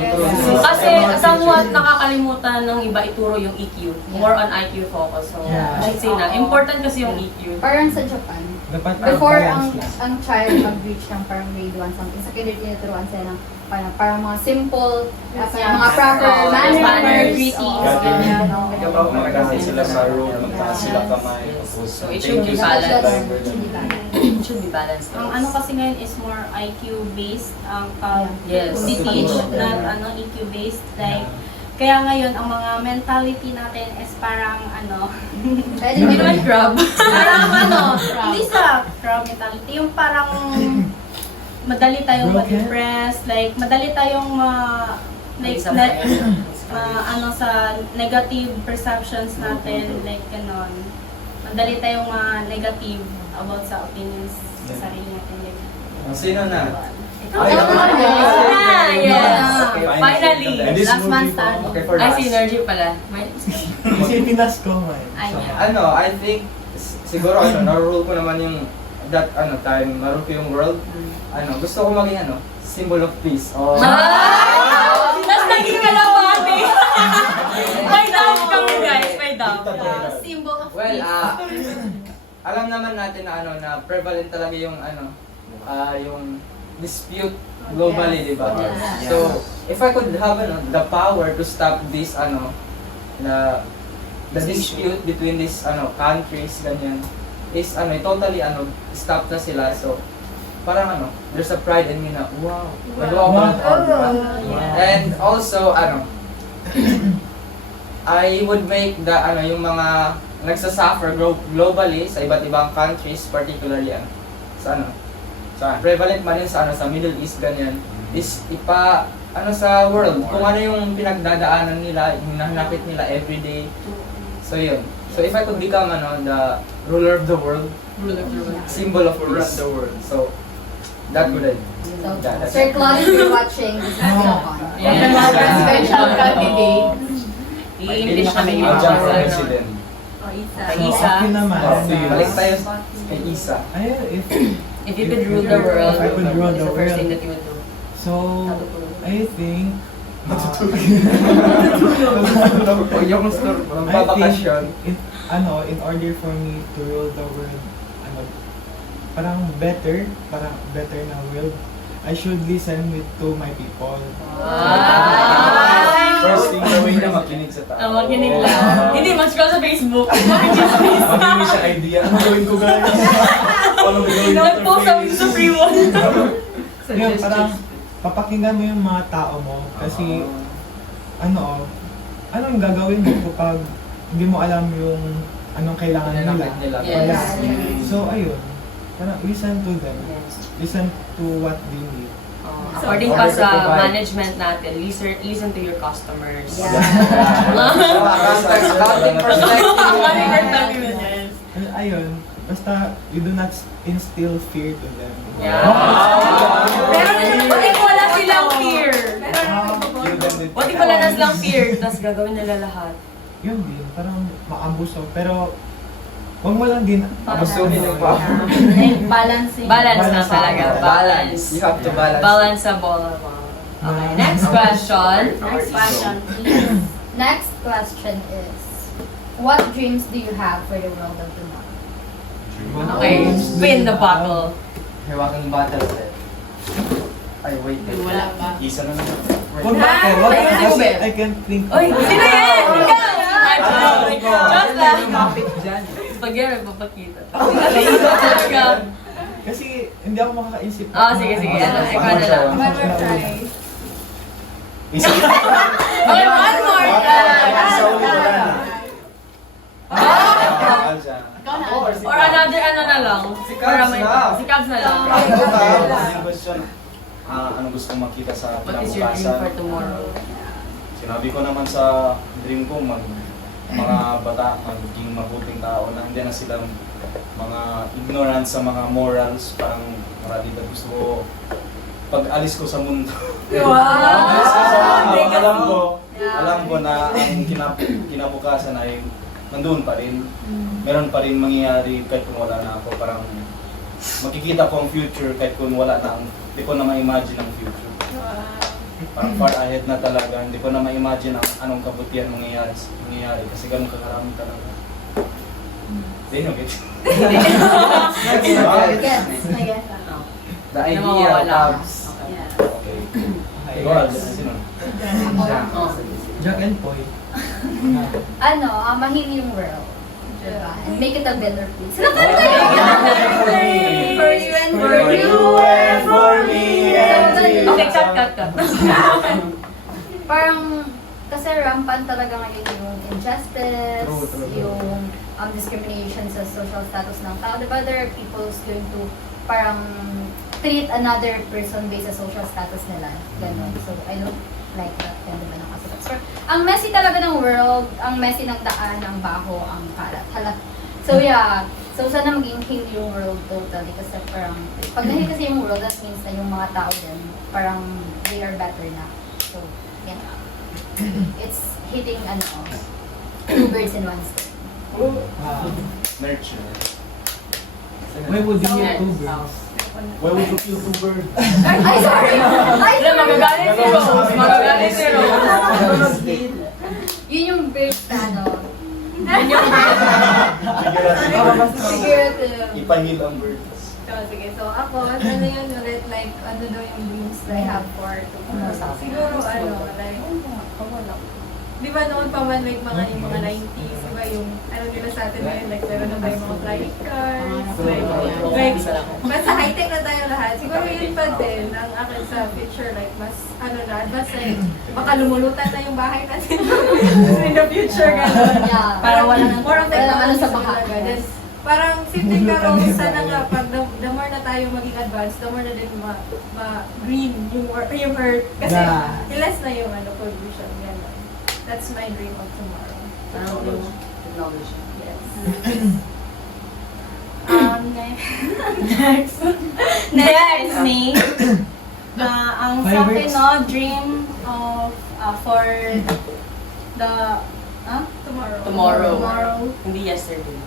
Kasi somewhat nakakalimutan ng iba ituro yung EQ. More on IQ focus. So, Yeah. I should say na, important kasi yung EQ. Parang sa Japan, Dapat before balance lang. ang child mag-reach ng parang grade 1 something, sa kinder tinuturuan sila ng parang mga simple, mga proper Oh, manners, manners, greetings, Ganyan. ganyan. no? Magkakasin sila sa road, magtaas sila kamay. Tapos, So, it thank should you be sa balanced. driver. It should be balanced. Ang ano kasi ngayon is more IQ-based ang Yes. pag-teach, not EQ-based. Like, kaya ngayon, ang mga mentality natin is parang Pwede Hindi din naman grab. parang hindi sa crowd mentality, yung parang madali tayong Broken? ma-depress, like, madali tayong like, sa negative perceptions natin, like, ganon. Madali tayong negative about sa opinions sa sarili natin. Like, Sino na? Yes. Finally. And this last movie month po, study. Okay, for Ay, last. synergy pala. May... Kasi pinas ko man. Ayan. I think, siguro, narule ko naman yung time, narule ko yung world. Gusto ko maging, symbol of peace. Oh. Tapos naging kalawati. May doubt kami guys, may doubt. Symbol of Well, alam naman natin na na prevalent talaga yung yung dispute globally, di ba? Yes. So, if I could have the power to stop this the dispute between these countries ganyan is totally stop na sila. So, parang there's a pride in me na wow, nagawa ko na to, di ba? And also I would make yung mga nagsasuffer globally sa iba't ibang countries, particularly sa prevalent man yun sa Middle East ganyan, is sa world kung ano yung pinagdadaanan nila, yung nahanakit nila everyday. So yun. So if I could become the ruler of the world, symbol of peace. So that would I. So, Sir Claude, if you're watching, this is Silicon. Presidential candidate. I-English namin yung I'll jump for mga president. Kay Isa. Okay naman. Balik tayo kay Isa. Ay, If you could rule the world, If I could rule what's the the first world. thing that you would do? So, I think, Huwag yung magbabakasyon. in order for me to rule the world, parang better na world, I should listen to my people. First thing gawin na makinig sa tao. Makinig lang. Hindi, mag-scroll sa Facebook. Mag-give siya idea. Ano gawin ko guys? Ano gawin ko? Nag-post sa free one. Yun, parang papakinggan mo yung mga tao mo kasi anong gagawin mo kapag hindi mo alam yung anong kailangan nila. Yes. So ayun, parang listen to them. Listen to what they need. According pa sa management natin, listen to your customers. Accounting perspective. And ayun, basta you do not instill fear to them. Pero what if wala silang fear? What if wala na silang fear, tapos gagawin nila lahat? Yun din, parang maabuso. Pero, huwag mo lang din Abusuhin yung power. Balancing. Balance na talaga. Balance. You have to balance. Balanceable. Okay, next question. Next question, please. Next question is, what dreams do you have for the world of tomorrow? Okay, spin the bottle. Hawakan bottle set. Ay, wait. Wala pa. Isa na naman. Huwag ba? Huwag Ay, kasi Uber. I can't think. Oy, sino yan? Just lang. Kapit dyan. Pag yan, magpapakita. Kasi hindi ako makakaisip. Sige. Ikaw na lang. Isa. Okay, one more time. Isa ulit wala na. Bakal siya. Ikaw na. Or another na lang. Si Cubs na. Si Cubs na lang. Yung question, ano gusto kong makita sa What is your dream for tomorrow? Sinabi ko naman sa dream ko, mga bata, magiging mabuting tao na hindi na silang mga ignorant sa mga morals. Parang marami na gusto ko pag alis ko sa mundo. Alis ko sa mundo, alam ko na ang kinabukasan ay nandoon pa rin. Meron pa rin mangyayari kahit kung wala na ako. Parang makikita ko ang future kahit kung wala na hindi ko na ma-imagine ang future. Parang far ahead na talaga. Hindi ko na ma-imagine anong kabutihan mangyayari kasi ganun kakarami talaga. Hindi nyo, gets? Yes. The idea Nawawala. of Yeah. Okay. Ikaw, sino? Oh. Jack and Poy. Mahili yung world. Diba? And make it a better place. Sino For you and For you and for me and you. Okay, cut. Parang, kasi rampant talaga ngayon yung injustice, True. yung discrimination sa social status ng tao. Diba there are people who's going to parang treat another person based sa social status nila. Ganon. So, I don't like that. Yan diba ng kasagot. So, ang messy talaga ng world, ang messy ng daan, ang baho, ang kalat. So, yeah. So, sana maging heal yung world totally. Kasi parang, pag nahil kasi yung world, that means na yung mga tao din, parang they are better na. So, yeah. It's hitting, two birds in one stone. Nurture. Why would you Yes. eat 2 birds? Why would you kill 2 birds? Ay, sorry! Ay, Wala, magagalit si Rose. Magagalit si Rose. Yun yung birds na Yun yung figurative. Ipahil ang birds. So, sige. So, ako, ano yun ulit, like, ano daw yung dreams that I have for tomorrow? Siguro, like, di ba noon pa man, like, yung mga 90s, di ba yung, nila sa atin ngayon, like, meron na ba yung mga flying cars, like, mas sa high-tech na tayo lahat. Siguro yun pa din, ang akin sa picture, like, mas, advance, like, baka lumulutan na yung bahay natin in the future, gano'n. Yeah. Para walang more of Wala naman technology sa sa baha. talaga. Then, parang simple pero sana nga pag the more na tayo maging advanced, the more na din green yung earth. Kasi Yeah. less na yung pollution. Gano'n. That's my dream of tomorrow. technology. Yes. Next me. Ang sa akin, Fireworks. no, dream of for the Tomorrow. Hindi yesterday.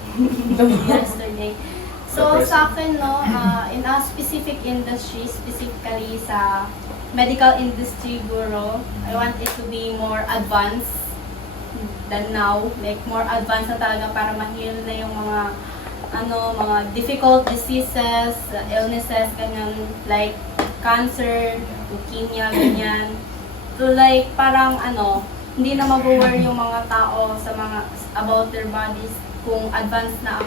yesterday. So sa akin, no, in a specific industry, specifically sa medical industry guro, I want it to be more advanced than now. Like more advanced na talaga para ma-heal na yung mga mga difficult diseases, illnesses, ganyan, like cancer, leukemia, ganyan. So like parang hindi na mag-worry yung mga tao sa mga about their bodies kung advanced na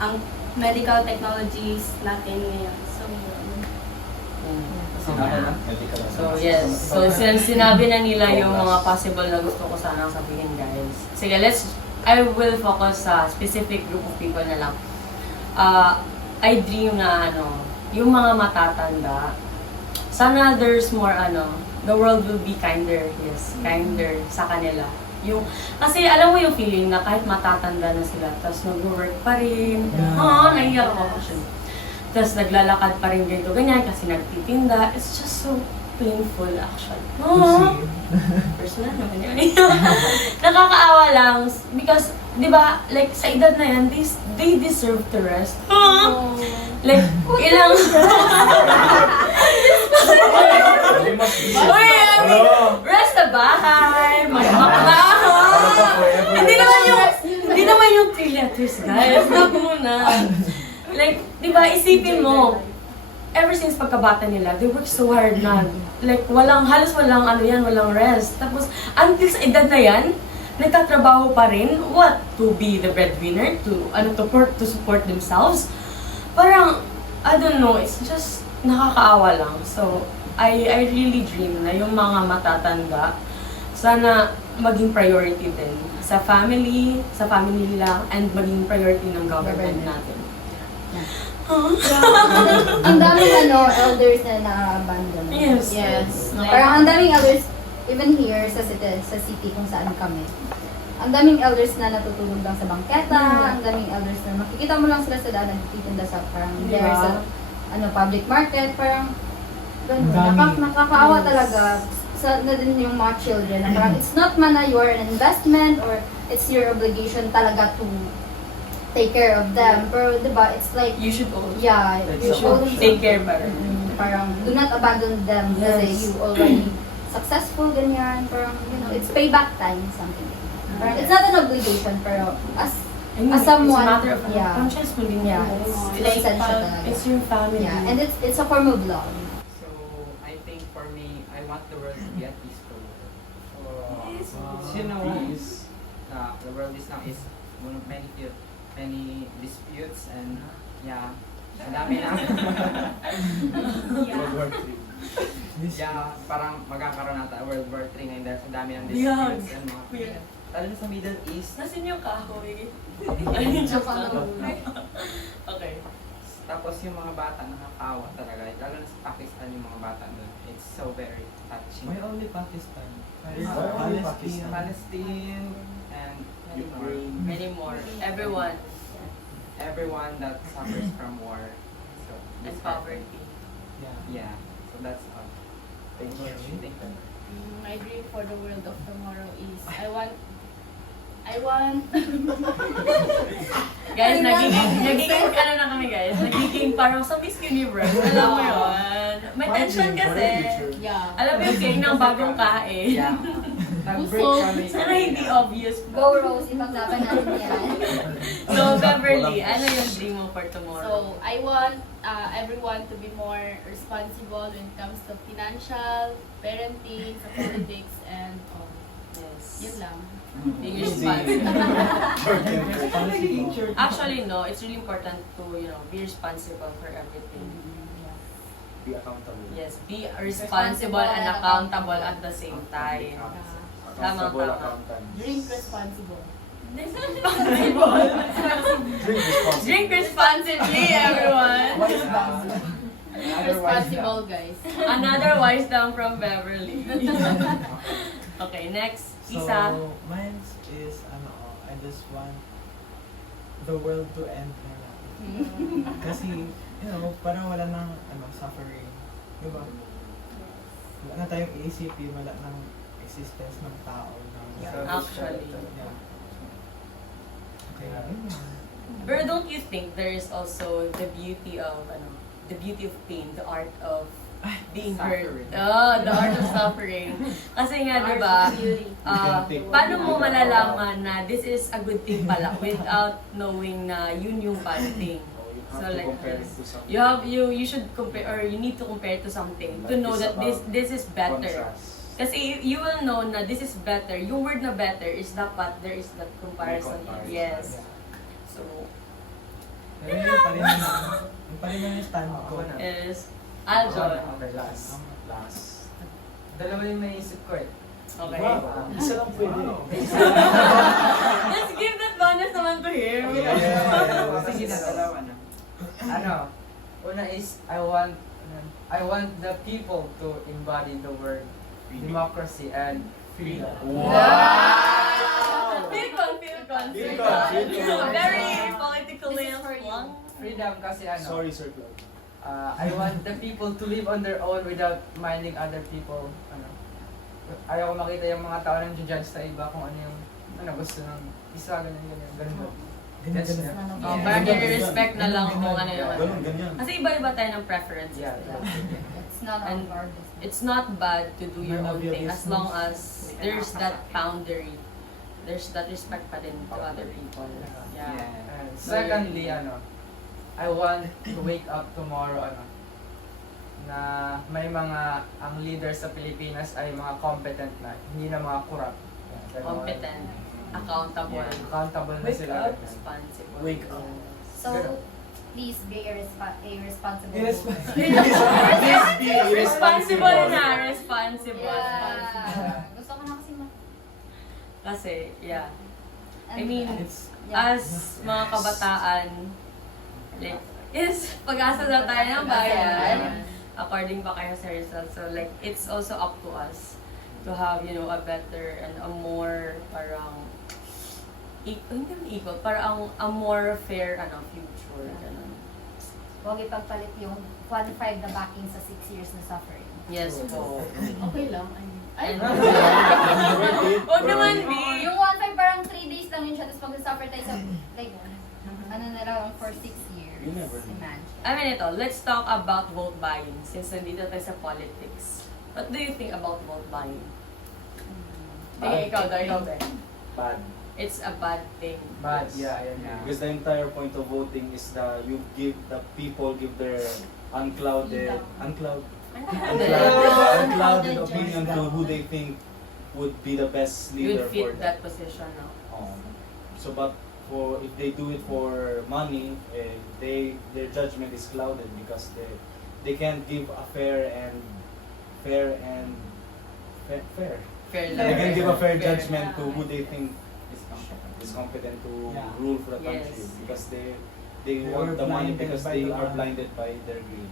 ang medical technologies natin ngayon. So yun. So yes, so sinabi na nila yung mga possible na gusto ko sanang sabihin, guys. Sige, I will focus sa specific group of people na lang. I dream na yung mga matatanda, sana there's more the world will be kinder, yes, kinder sa kanila. Kasi alam mo yung feeling na kahit matatanda na sila, tapos nag-work pa rin, naiyak ako actually. Tapos naglalakad pa rin ganito, ganyan, kasi nagtitinda. It's just so painful actually. Personal naman yun. Nakakaawa lang, because, di ba, like, sa edad na yan, they deserve to rest. Like, ilang... Uy, rest sa bahay, Hindi naman yung 3 letters, guys. Stop muna. Like, di ba, isipin mo, ever since pagkabata nila, they work so hard na. Like, halos walang rest. Tapos, until sa edad na yan, nagtatrabaho pa rin. What? To be the breadwinner? To support themselves? Parang, I don't know, it's just nakakaawa lang. So, I really dream na yung mga matatanda, sana maging priority din sa family nila, and maging priority ng government natin. Ang daming elders na na-abandon. Yes. Parang ang daming elders, even here sa city kung saan kami. Ang daming elders na natutulog lang sa bangketa, ang daming elders na makikita mo lang sila sa daan nagtitinda sa parang there sa public market, parang nakakaawa talaga na din yung mga children. Na parang it's not man na you are an investment or it's your obligation talaga to take care of them. Pero, di ba, it's like, You should also yeah, you should take care ba? Parang, do not abandon them kasi Yes. you already successful, ganyan. Parang, you know, it's payback time, something. Parang, it's not an obligation, pero as someone, it's a matter of yeah. conscious mo din. Yeah, It's it's like, essential talaga. it's your family. Yeah, and it's a form of love. So, I think for me, I want the world to be a peaceful world. You know, Peace. the world is now is one of many disputes and yeah, ang dami na. World War III. Yeah, parang magkakaroon nata World War 3 ngayon dahil sa dami ng Yeah. disputes and mga Yeah. lalo na sa Middle East. Nasin yung kahoy. Joke lang. Okay. Tapos yung mga bata nakakaawa talaga. Lalo na sa Pakistan yung mga bata doon. It's so very touching. Why only Pakistan? Why only Pakistan? Palestine and many more. Ukraine. Many more. Everyone that suffers from war. So, And it's poverty. Yeah. Yeah. So that's all. Thank you. Thank you. My dream for the world of tomorrow is I want Guys, nagiging ano na kami guys, nagiging parang sa Miss Universe, alam mo yun. May tension kasi. yeah. Alam mo yung cake ng bagong kain. Yeah. Nag-break kami. Sana hindi obvious. Go, Rose, ipaglaban natin yan. So, Beverly, ano yung dream mo for tomorrow? So I want everyone to be more responsible when it comes to financial, parenting, sa politics, and Yes. yun lang. Being Easy. responsible. Actually, no, it's really important to, be responsible for everything. Be accountable. Yes, be responsible and accountable at the same time. Accountable Tama. accountant. Drink responsible. Drink responsible. Drink responsibly, everyone. Drink responsible, guys. Another wise down from Beverly. Okay, next. Isa. So, mine is, I just want the world to end na lang. Kasi, parang wala nang, suffering. Diba? Wala na tayong iisipin, wala nang existence ng tao. Actually. Yeah. Okay, yun lang. Pero don't you think there is also the beauty of pain, the art of being hurt. Suffering. Oh, the art of suffering. Kasi nga, di ba, paano mo malalaman na this is a good thing pala without knowing na yun yung bad thing? You have to compare it to something. You should compare, or you need to compare to something to know that this is better. Contrast. Kasi you will know na this is better. Yung word na better is dapat there is that comparison. May comparison. Yes. So, Pero yun pa rin yung stand ko. is Aljon. Okay, last. Last. Dalawa yung naisip ko eh. Okay. Wow. Isa lang pwede. Let's give that bonus naman to him. Sige na, dalawa na. Una is, I want the people to embody the word democracy and freedom. Wow! Feel con. Very politically This is for you. strong. Freedom kasi Sorry, Sir Claude. I want the people to live on their own without minding other people. Ayaw ko makita yung mga tao nang judge sa iba kung ano yung gusto ng isa, ganun. That's Parang i-respect na lang kung ano yung Ganun, ganyan. Kasi iba-iba tayo ng preferences. Yeah. It's not And our business. it's not bad to do your None own of your thing as business. long as there's that boundary. There's that respect pa din to other people. Yeah. And secondly, I want to wake up tomorrow, na may ang leaders sa Pilipinas ay mga competent na, hindi na mga corrupt. Ganun. Competent, accountable, Yeah, accountable na wake sila. up, responsible. Wake up. So, please be a responsible. Responsible na, responsible. Yeah. Gusto ko na kasi Kasi, yeah. I and- mean, It's, as mga kabataan, like, is pag-asa na tayo ng bayan, according pa kayo sa results. So, like, it's also up to us to have, a better and a more, parang, hindi naman equal, parang a more fair, future, ganun. Huwag ipagpalit yung 1.5 na backing sa 6 years na suffering. Yes po. Okay lang. And, huwag naman, B. Yung 1.5 parang 3 days mag-offer tayo sa, like, ano na lang, for 6 years. You never know. Imagine. I mean ito, let's talk about vote buying since nandito tayo sa politics. What do you think about vote buying? Sige, ikaw Ben. Bad. It's a bad thing. Bad, yeah, yan nga. Because the entire point of voting is that you give the people give their unclouded opinion to who they think would be the best You leader would for fit them. that position, no? So, but for if they do it for money, their judgment is clouded because they can't give a fair. Fair They can give a fair judgment to Yeah. who they think is competent to Yeah. rule for the country Yes. because they They want were the money blinded because by they the are money. blinded by their greed.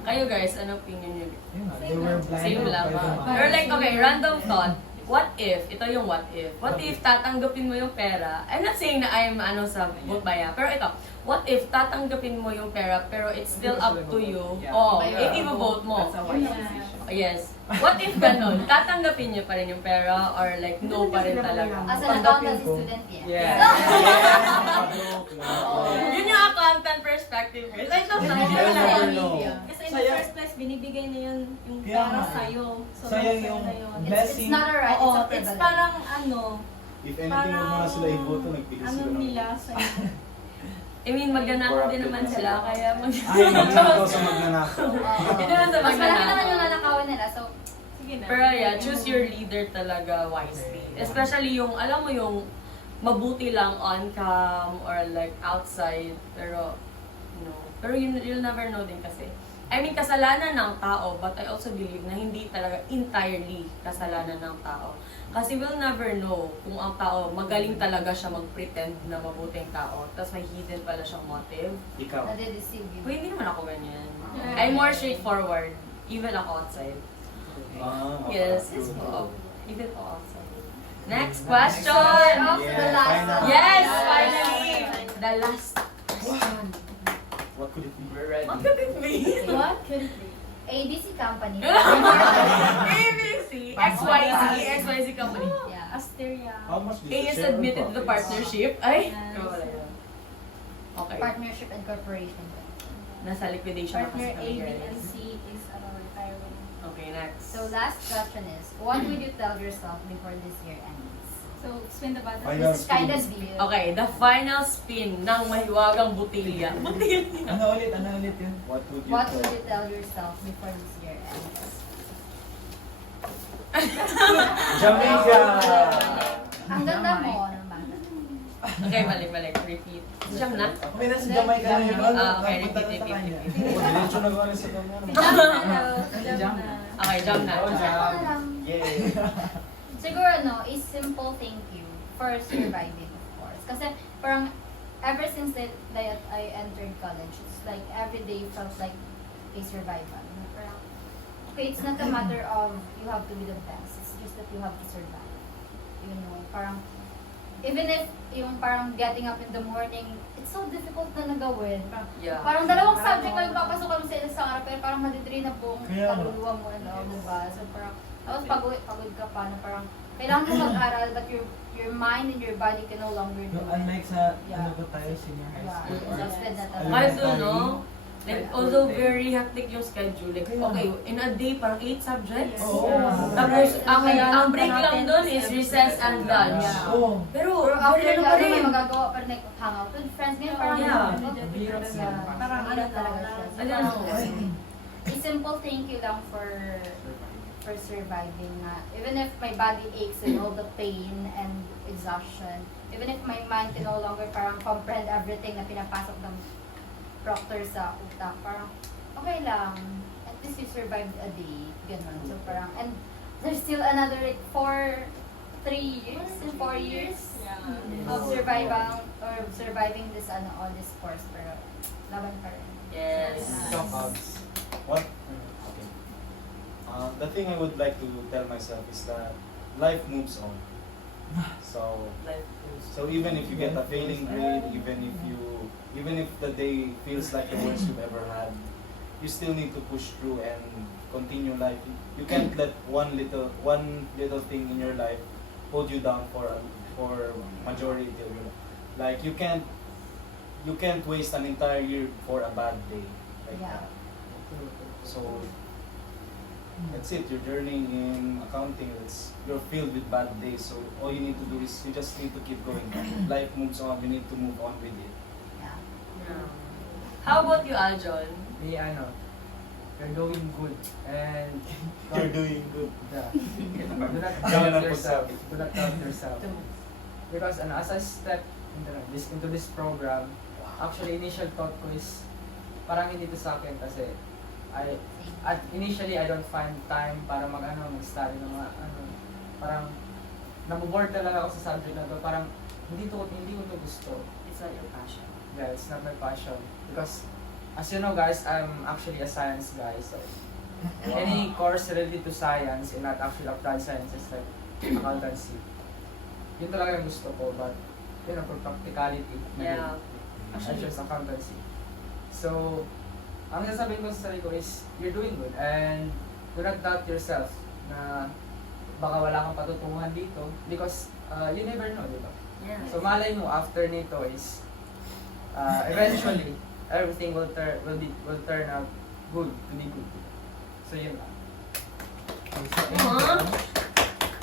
Kayo guys, ano opinion nyo? Yun nga, they were blinded Same lang. by the money. Or like, okay, random thought. What if, ito yung what if. What if tatanggapin mo yung pera? I'm not saying na I'm sa vote buy, pero ito, what if tatanggapin mo yung pera pero it's still up to you? Yeah. Oh, Yeah. if i-vote mo. That's a wise decision. Yes. What if ganun? Tatanggapin niyo pa rin yung pera or like no pa rin talaga? As an accountancy student, yes. Yeah. Yun yung accountant perspective. Guys. I don't know. You Yun lang. never know. Kasi in the Sayang. first place, binibigay na yun yung Kaya para nga. sa'yo. So, Sayang nasa yung na yun. blessing. It's not a right, Oo, it's a it's privilege. parang ano, If anything, huwag mo na sila i-vote, nagbigay ano sila ng nila sa'yo. I mean, magnanakaw din naman sila, kaya Ay, magnanakaw sa magnanakaw. Hindi naman sa Mas malaki naman yung magnanakaw. nanakawin nila, so, Sige na. Pero yeah, choose your leader talaga wisely. Especially yung, alam mo yung mabuti lang on cam or like outside, pero pero you'll never know din kasi. I mean, kasalanan ng tao, but I also believe na hindi talaga entirely kasalanan ng tao. Kasi we'll never know kung ang tao, magaling talaga siya mag-pretend na mabuting tao, tapos may hidden pala siyang motive. Ikaw. nade-deceive you. Uy, hindi naman ako ganyan. I'm more straightforward, even ako outside. Yes, yes po. Even po outside. Next question! Off to the last final. one. Yes, finally! The last question. What could it be? We're ready. What could it be? What could it be? ABC company. ABC, XYZ company. Yeah. Asteria. How much A is admitted to the partnership. Ay, Yes. wala yun. Okay. Partnership and corporation. Nasa liquidation na Partner kasi A, kami, B, and guys. C is retiring. Okay, next. So last question is, what would you tell yourself before this year ends? So, spin the button. Final This is kind of deep. Okay, the final spin ng mahiwagang butilya. Butilya. Ano ulit yun? What would you What tell? would you tell yourself before this year ends? Jamaica! Ang ganda mo naman. Okay, balik. Repeat. Jam na? Okay, nasa Jamaica na yun. Ano, Okay, napunta repeat, na sa kanya. repeat. Diretso na gano'n sa kanya. Jump na. Okay, jam na. Yay! Siguro a simple thank you for surviving, of course. Kasi parang ever since that I entered college, it's like every day felt like a survival. Parang, okay, it's not a matter of you have to be the best. It's just that you have to survive. You know, parang even if yung parang getting up in the morning, it's so difficult na nagawin. Yeah. Parang dalawang subject lang papasok mo sa isang araw, pero parang madidrain na buong Kaya nga. kaluluwa mo na, diba? So parang, tapos pagod ka pa na parang, kailangan mo mag-aral, but your mind and your body can no longer do No, it. unlike sa, Yeah. ano ba tayo, senior high Yeah, school. or exhausted na talaga. Kahit doon, no? Like, although very hectic yung schedule, like, okay, in a day, parang 8 subjects. Oo. Tapos, ang break lang doon is recess and lunch. Yeah. Oo. Pero, Or after very ano pa that, may rin. magagawa pa rin, like, hang out with friends. Ngayon, parang, Yeah. parang ano talaga siya. So, I don't know. a simple thank you lang for surviving na. Even if my body aches and all the pain and exhaustion, even if my mind can no longer parang comprehend everything na pinapasok ng proctor sa utak, parang okay lang. At least you survived a day. Ganun. So parang, and there's still another like 3 years in 4 years of surviving this all this course, pero laban pa rin. Yes. What? Okay. The thing I would like to tell myself is that life moves on. So even if you get a failing grade, even if the day feels like the worst you've ever had, you still need to push through and continue life. You can't let one little thing in your life hold you down for majority of your life. Like you can't waste an entire year for a bad day like Yeah. that. So that's it. Your journey in accounting, you're filled with bad days. So all you need to do is you just need to keep going. Life moves on. You need to move on with it. Yeah. Yeah. How about you, Aljol? Me, you're doing good. And You're doing good. Yeah. Do not Ganun doubt ang yourself. pagsabi. Do not doubt yourself. Because as I step into this program, actually initial thought ko is parang hindi to sa akin kasi initially I don't find time para mag-study ng mga parang naboboard talaga ako sa subject na to. Parang hindi ko to gusto. It's not your passion. Yeah, it's not my passion. Because as you know guys, I'm actually a science guy. So any course related to science and not actually applied sciences like accountancy, yun talaga yung gusto ko. But for practicality, Yeah. I choose accountancy. So ang sasabihin ko sa sarili ko is you're doing good and do not doubt yourself na baka wala kang patutunguhan dito because you never know, di ba? Yeah. So malay mo after nito is eventually everything will turn out good to be good. So yun lang.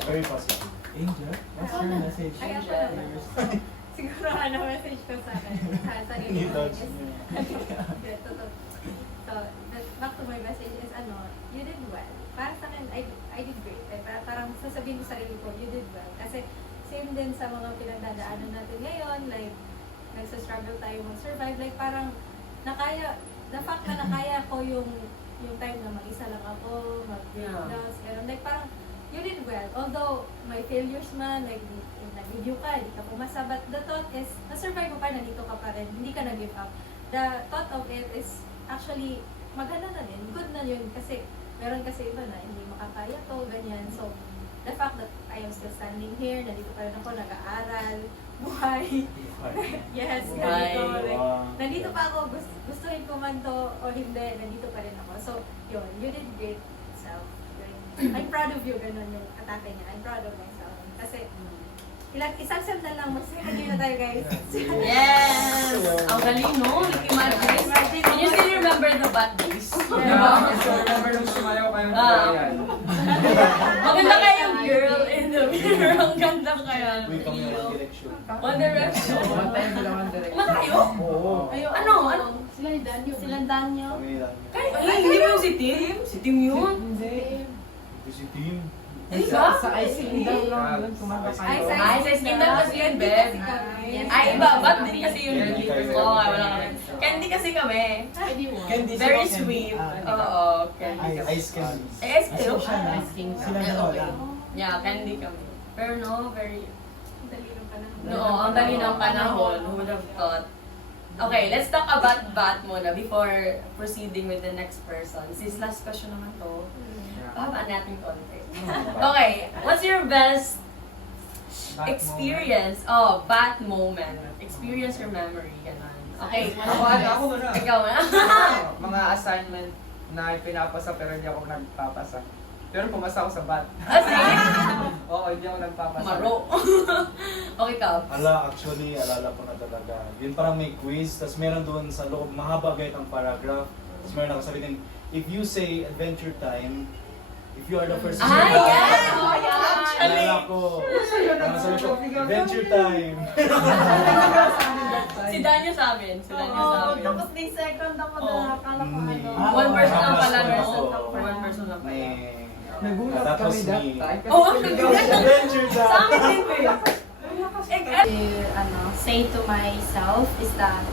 Very positive. Angel, what's your message? Ay, ako Angel. naman. Siguro message ko sa akin, sa sarili ko is, yeah, totoo. So, back to my message is you did well. Para sa akin, I did great. Parang sasabihin ko sa sarili ko, you did well. Kasi same din sa mga pinagdadaanan natin ngayon, like, nagsastruggle tayo mag-survive, like parang the fact na nakaya ko yung time na mag-isa lang ako, mag-breakdowns, gano'n. Like parang, you did well. Although, may failures man, like, nag-video ka, hindi ka pumasa, but the thought is, na-survive mo pa, nandito ka pa rin, hindi ka nag-give up. The thought of it is, actually, maganda na din, good na yun, kasi, meron kasi iba na, hindi makakaya to, ganyan. So, the fact that I am still standing here, nandito pa rin ako, nag-aaral, buhay. Yes, Buhay. nandito. Like, Wow. nandito pa ako, gustuhin ko man to o hindi, nandito pa rin ako. So, yun, you did great self. I'm proud of you, ganun yung atake niya. I'm proud of myself. Kasi, isang sem na lang, mag-second year na tayo, guys. Yes! Ang galing, no? Imagine. Can you still remember the bad days? Diba? So remember nung sumayaw kayo ng Korean? Maganda kayong girl in the mirror. Ang ganda kaya. Uy, kami ang direction. One Direction. One time sila One Direction. Kuma tayo? Oo. Ano? Sila ni Daniel. Silang Daniel. Kami lang. Ay, hindi mo yung si Tim? Si Tim yun? Ito si Team. Diba? Sa ice cream daw lang kumanta Ay, kayo. Ay, sa skin daw kasi yun, Beb. Ay, iba. Ba't din kasi yun? Candy kayo. Oo nga, wala kami. Candy kasi kami. Pwede mo. Candy Very sila, sweet. candy. Oo, candy kami. Ice candy. Ay, ice cream? Siya na. Ice cream. Sila Ay, dalawa okay. lang. Yeah, candy kami. Pero no, very... Dali ng panahon. No, ang dali ng panahon. Who would have thought? Okay, let's talk about Bat muna before proceeding with the next person. Sis, last question naman to. Pahabaan natin konti. Okay, what's your best experience? Oh, Bat moment. Experience or memory, ganun. Okay. Ako muna. Ikaw na. Mga assignment na pinapasa pero hindi ako nagpapasa. Pero pumasa ako sa bat. Kasi, Oo, hindi ako nagpapasa. maro. Okay, Kap. Actually, alala ko na talaga. Yun parang may quiz, tapos meron doon sa loob, mahaba agad ang paragraph. Tapos meron nakasabi din, if you say adventure time, if you are the first to say Ay, that, yeah! Oh, yeah, actually. alala ko. Parang sabi ko, adventure time. Si Daniel sa amin. Si Daniel sa amin. Tapos may second ako na Oo. akala ko Mm. One person lang pala, no? Oo. One person lang pala. Nagulat That was kami that me. time. Oo, Adventure sa time. amin din eh. To say to myself is that,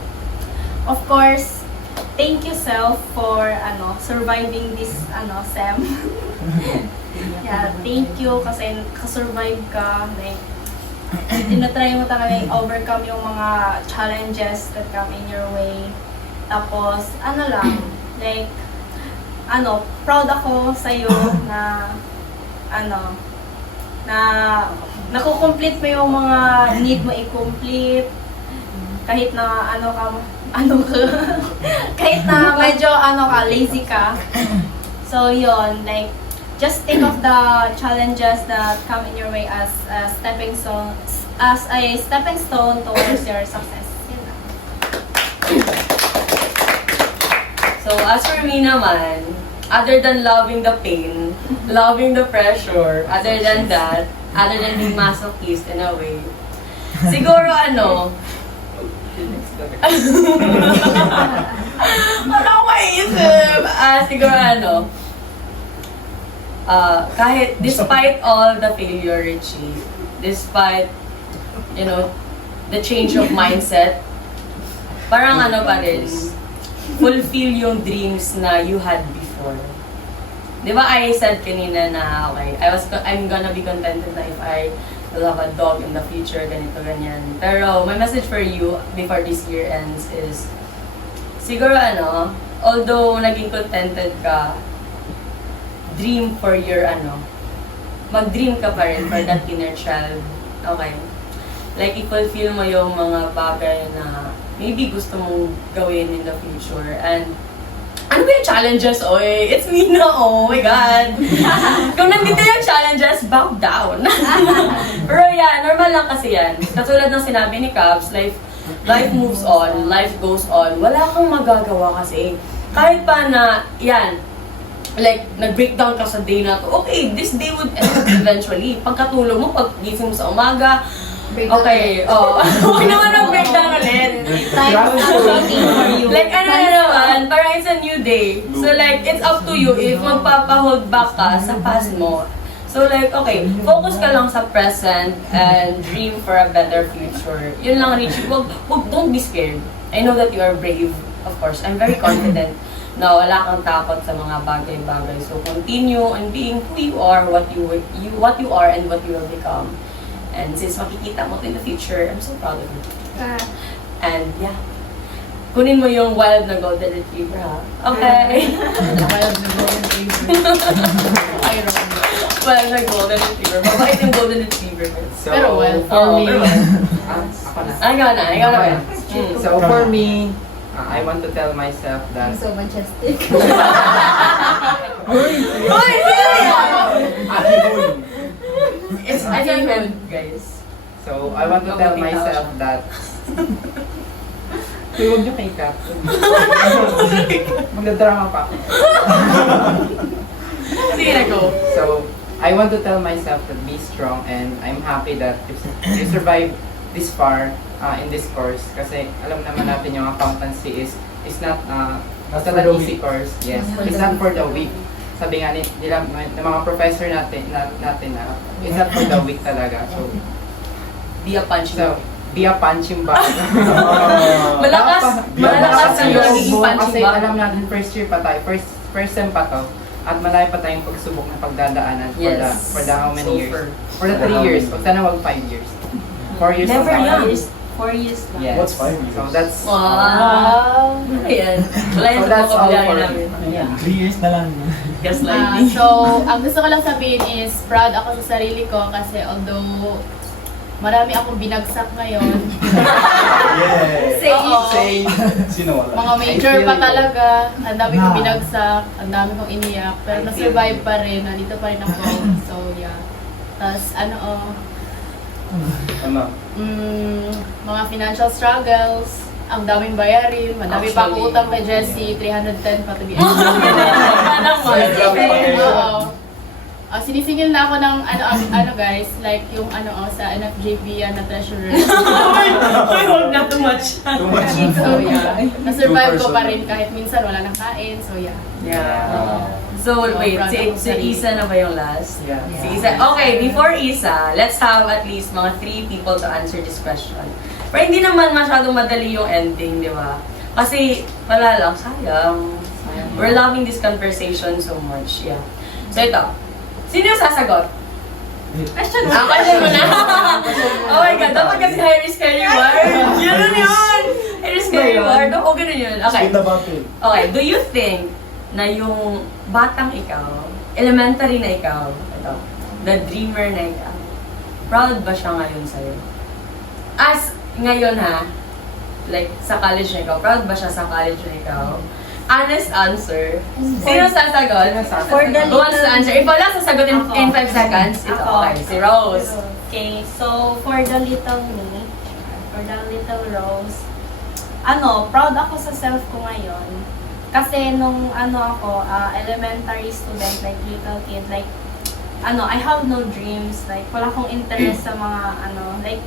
of course, thank you self for surviving this SEM. Yeah, thank you kasi kasurvive ka, like tinatry mo talaga i-overcome yung mga challenges that come in your way. Tapos like proud ako sa iyo na na nakukomplete mo yung mga need mo i-complete kahit na kahit na medyo lazy ka. So yon, like just think of the challenges that come in your way as stepping as a stepping stone towards your success. Yun lang. So, as for me naman, other than loving the pain, loving the pressure, other than that, other than being masochist in a way, siguro wala akong maisip. Siguro kahit despite all the failure, Richie, despite, the change of mindset, parang pa rin, fulfill yung dreams na you had before. Di ba I said kanina na, okay, I'm gonna be contented na if I will have a dog in the future, ganito, ganyan. Pero my message for you before this year ends is, siguro although naging contented ka, dream for your mag-dream ka pa rin for that inner child. Okay? Like, i-fulfill mo yung mga bagay na maybe gusto mong gawin in the future. And, ano ba yung challenges? Oy, it's me na, oh my God. Kung nandito yung challenges, bow down. Pero yeah, normal lang kasi yan. Katulad ng sinabi ni Cabs, life moves on, life goes on. Wala kang magagawa kasi. Kahit pa na, yan, like, nag-breakdown ka sa day na to, okay, this day would end eventually. Pagkatulog mo, pag gising mo sa umaga, okay, huwag naman mag-breakdown ulit. Time is waiting for you. Like, naman, parang it's a new day. So, like, it's up to you if magpapahold back ka sa past mo. So, like, okay, focus ka lang sa present and dream for a better future. Yun lang, Richie. Don't be scared. I know that you are brave, of course. I'm very confident na wala kang takot sa mga bagay-bagay. So, continue on being who you are, what you are, and what you will become. And since makikita mo ito in the future, I'm so proud of you. And yeah, kunin mo yung wild na golden retriever, ha? Okay. Wild na golden retriever. Wild na golden retriever. Mabait yung golden retriever. So, Pero well, for me, ako na. Ikaw na. So for me, I want to tell myself that So majestic. Hoy! Sino yan? It's achievement, guys. So I want to tell myself that huwag niyo kay Kat. Magdadrama pa ako. Sige na go. So I want to tell myself to be strong, and I'm happy that you survived this far in this course. Kasi alam naman natin yung accountancy is not an easy course. Yes, it's not for the weak. Sabi nga nila ng mga professor natin na it's not for the weak talaga. So Be a punching bag. be a punching bag. Malakas yung nagiging punching Kasi bag. alam natin first year pa tayo, first sem pa to. At malayo pa tayong pagsubok na pagdadaanan Yes. for the how many So years? For the 3 years. Huwag sana wag 5 years. 4 years Never lang tayo. young. 4 years lang. Yes. What's 5 years? So that's Wow! Ayan. Wala yung So that's all vocabulary for namin. me. Yeah. 3 years na lang. Gaslighting. so, ang gusto ko lang sabihin is, proud ako sa sarili ko kasi although marami akong binagsak ngayon, Yeah. Oo. Sino wala? mga major pa talaga, ang dami kong binagsak, ang dami kong iniyak, pero na-survive pa rin, nandito pa rin ako. So, yeah. Tapos, Ano? mga financial struggles, ang daming bayarin, madami pa akong Actually, utang kay Jessie, 310 pa to be Oo. Sinisingil na ako ng guys, like yung sa NFJB na treasurer. Huwag na too much. Too much. So yeah, na-survive ko pa rin kahit minsan wala nang kain. So yeah. Yeah. So, wait, proud ako si sa Isa na ba yung last? Yeah. Si Isa. Okay, before Isa, let's have at least mga 3 people to answer this question. Pero hindi naman masyadong madali yung ending, di ba? Kasi, wala lang, sayang. We're loving this conversation so much, yeah. So ito, sino yung sasagot? Question Question mo na. Oh my God, dapat kasi high risk high reward. Yun yun! High risk high reward. O, ganun yun. Okay. Spin the bottle. Okay, do you think na yung batang ikaw, elementary na ikaw, ito, the dreamer na ikaw, proud ba siya ngayon sa'yo? As ngayon ha, like sa college na ikaw, proud ba siya sa college na ikaw? Honest answer. Sino sasagot? For the Who wants to answer? If wala sasagot in 5 seconds, it's Ako. okay. Si Rose. Okay, so for the little me, for the little Rose, proud ako sa self ko ngayon. Kasi nung elementary student, like little kid, like, I have no dreams, like, wala akong interest sa mga, like,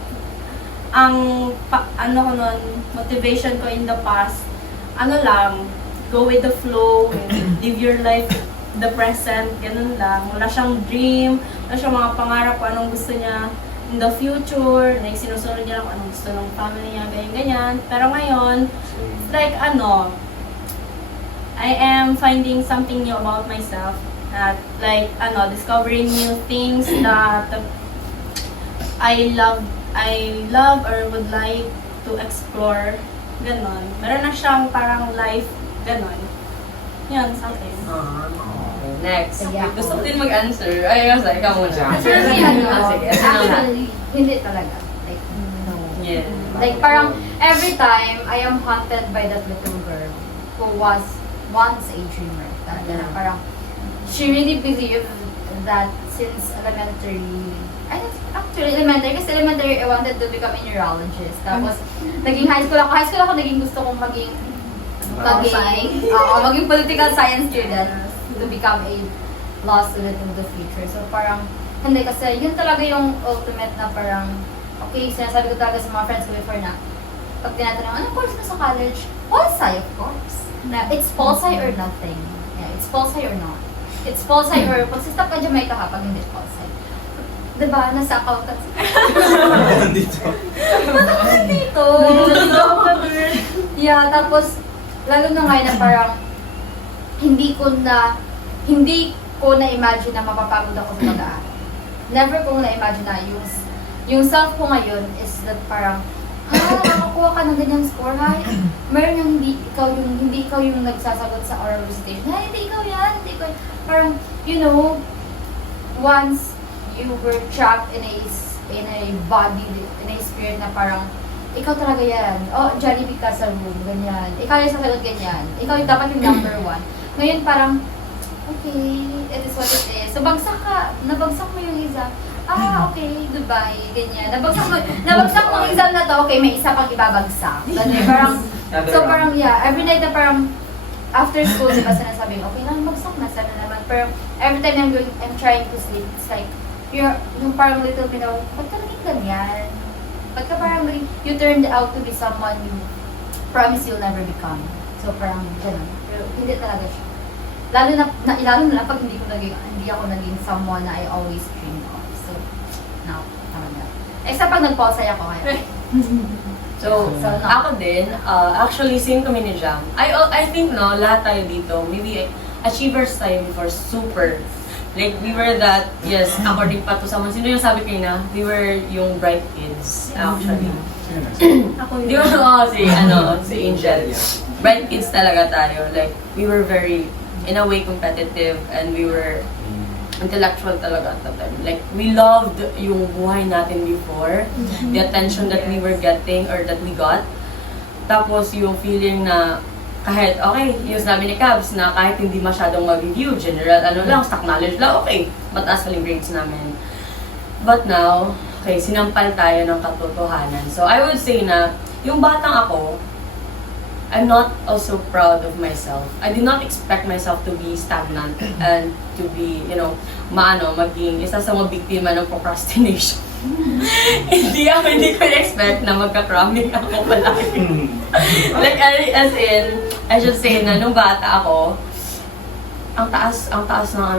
ko nun, motivation ko in the past, lang, go with the flow, live your life, the present, ganun lang. Wala siyang dream, wala siyang mga pangarap kung anong gusto niya in the future, like, sinusunod niya lang kung anong gusto ng family niya, ganyan-ganyan. Pero ngayon, it's like, I am finding something new about myself, at like, discovering new things that I love or would like to explore, ganon. Meron na siyang parang life, ganon. Yun, sa akin. Next. Yeah. Gusto ko din mag-answer. Ay, basta, ikaw muna. Actually, Sige, ano lang. actually, hindi talaga. Like, no. Yeah. Like, parang, every time, I am haunted by that little girl who was once a dreamer. Talaga na parang, she really believed that since elementary, actually elementary, kasi elementary, I wanted to become a neurologist. Tapos, naging high school ako, naging gusto kong maging political science student to become a law student in the future. So, parang, hindi kasi, yun talaga yung ultimate na parang, okay, sinasabi ko talaga sa mga friends ko before na, pag tinatanong, anong course mo sa college? Pol-sci, of course. Na, it's pol-sci or nothing. Yeah, it's pol-sci or not. It's pol-sci or, pag si stop ka Jamaica ka, pag hindi pol-sci. Diba? Nasa accountancy. Dito. Bakit dito? Yeah, tapos, lalo na ngayon na parang, hindi ko na-imagine na mapapagod ako sa pag-aaral. Never ko na-imagine na yung self ko ngayon is that parang, nakakuha ka ng ganyang score, ha? Meron yung hindi ikaw yung nagsasagot sa oral recitation. Hindi ikaw yan, hindi ikaw yan. Parang, once you were trapped in a body, in a spirit na parang, ikaw talaga yan. Jollibee ka sa room, ganyan. Ikaw yung sasagot ganyan. Ikaw yung dapat yung number one. Ngayon parang, okay, it is what it is. So nabagsak mo yung exam. Okay, goodbye, ganyan. Nabagsak mo yung exam na to, okay, may isa pang ibabagsak. Ganyan, parang, so parang, yeah, every night na parang, after school, diba sinasabi, okay lang, bagsak na, sana naman. Pero every time I'm trying to sleep, it's like, yung parang little bit of, ba't ka naging ganyan? Ba't ka parang, you turned out to be someone you promise you'll never become. So parang, gano'n. Pero hindi talaga siya. Lalo na pag hindi ako naging someone na I always dreamed of. So, no, talaga. Except pag nag-pause ako ngayon. So, ako din, actually, same kami ni Jam. I think, lahat tayo dito, maybe achievers tayo before, super. Like, we were that, yes, according pa to someone, sino yung sabi kayo na, we were yung bright kids, actually. Di ba, si Angel. Bright kids talaga tayo. Like, we were very, in a way, competitive, and we were intellectual talaga at the time. Like, we loved yung buhay natin before, the attention that we were getting or that we got. Tapos yung feeling na kahit, okay, yung sabi ni Cabs na kahit hindi masyadong mag-review, general, stock knowledge lang, okay, mataas pa yung grades namin. But now, okay, sinampal tayo ng katotohanan. So I would say na, yung batang ako, I'm not also proud of myself. I did not expect myself to be stagnant and to be, maging isa sa mga biktima ng procrastination. hindi ko expect na magka-cramming ako palagi. Like, as in, I should say na nung bata ako, ang taas ng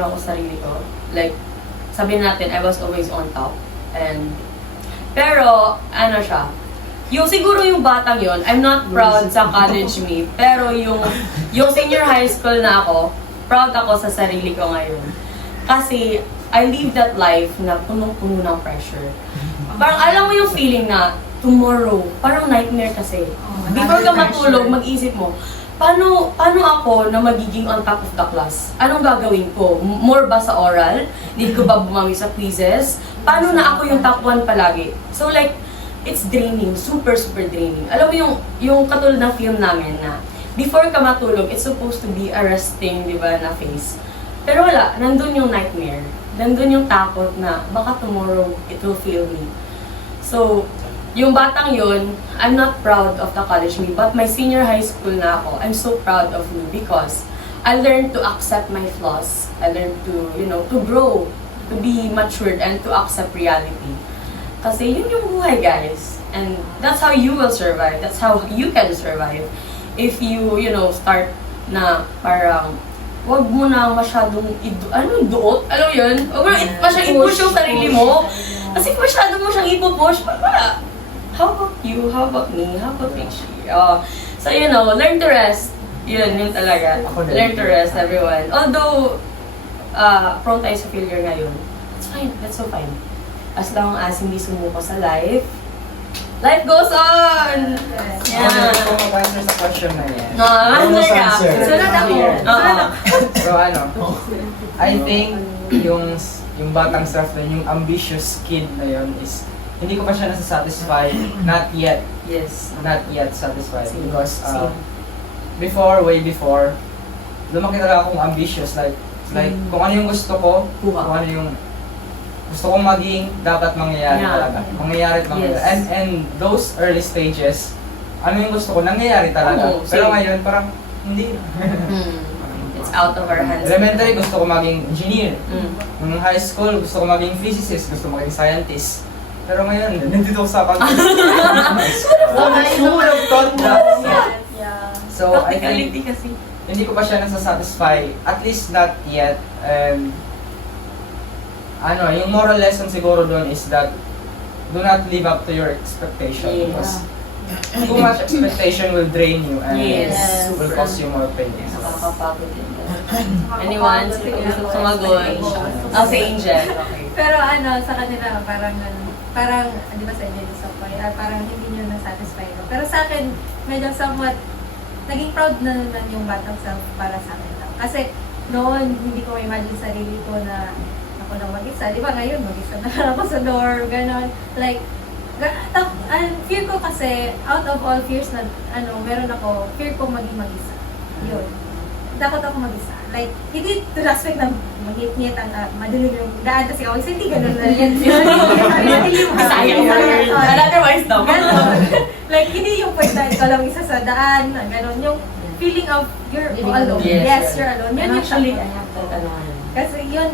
ko sarili ko. Like, sabihin natin, I was always on top. Pero, siya, siguro yung batang yon, I'm not proud sa college me, pero yung senior high school na ako, proud ako sa sarili ko ngayon. Kasi, I live that life na punong-puno ng pressure. Parang alam mo yung feeling na, tomorrow, parang nightmare kasi. Before ka matulog, mag-isip mo, paano ako na magiging on top of the class? Anong gagawin ko? More ba sa oral? Hindi ko ba bumami sa quizzes? Paano na ako yung top 1 palagi? So like, it's draining, super draining. Alam mo yung katulad ng film namin na before ka matulog, it's supposed to be a resting, di ba, na phase. Pero wala, nandun yung nightmare. nandun yung takot na baka tomorrow it will fail me. So, yung batang yun, I'm not proud of the college me, but my senior high school na ako, I'm so proud of me because I learned to accept my flaws. I learned to, to grow, to be matured, and to accept reality. Kasi yun yung buhay, guys. And that's how you will survive. That's how you can survive. If you, start na parang, wag mo na masyadong duot? Alam yun? Wag mo na masyadong i-push yung sarili mo. Kasi kung masyado mo siyang ipupush, how about you? How about me? How about Richie? So, learn to rest. Yun talaga. Learn to rest, everyone. Although, prone tayo sa failure ngayon, that's fine. That's so fine. As long as hindi sumuko sa life goes on! Yeah. Kung mag-answer sa question na yan. Answer ka. answer. Sunod ako. So I think yung batang self na yung ambitious kid na yun is hindi ko pa siya nasa-satisfy, not yet. Yes. Not yet satisfied. Same. Because Same. way before, lumaki talaga akong ambitious. Like kung ano yung gusto ko, kung ano yung gusto kong maging, dapat mangyayari talaga. Mangyayari at mangyayari. Yes. And those early stages, ano yung gusto ko, nangyayari talaga. Oo, Pero same. ngayon, parang hindi. It's out of our hands. Elementary, gusto ko maging engineer. Mm. Nung high school, gusto ko maging physicist, gusto ko maging scientist. Pero ngayon, nandito ko sa pag- Who would have thought that? Yeah. So, I think, Practicality kasi. hindi ko pa siya nasa-satisfy. At least not yet. And, yung moral lesson siguro doon is that do not live up to your expectation. Yes. Because too much expectation will drain you and Yes. will cause you more pain. Nakakapagod din. Anyone? Sino gusto sumagot? Si Angel. Okay. Pero sa kanila, parang, di ba sa inyo, parang hindi nyo na-satisfy. No? Pero sa akin, medyo somewhat, naging proud na naman yung batang self para sa akin lang. Kasi noon, hindi ko imagine sarili ko na ako lang mag-isa. Di ba ngayon, mag-isa na lang ako sa dorm, gano'n. Like, fear ko kasi, out of all fears na, meron ako, fear ko maging mag-isa. Yun. Takot ako mag-isa. Like, hindi to the aspect na mag-hit-hit madilim yung daan kasi ako. Kasi hindi ganun na yan. Madilim ka. Otherwise, no. Ganon. Like, hindi yung point na ikaw lang isa sa daan. Ganon. Yung feeling of you're alone. Yes, you're alone. Yun yung Actually, feeling. Kasi yun.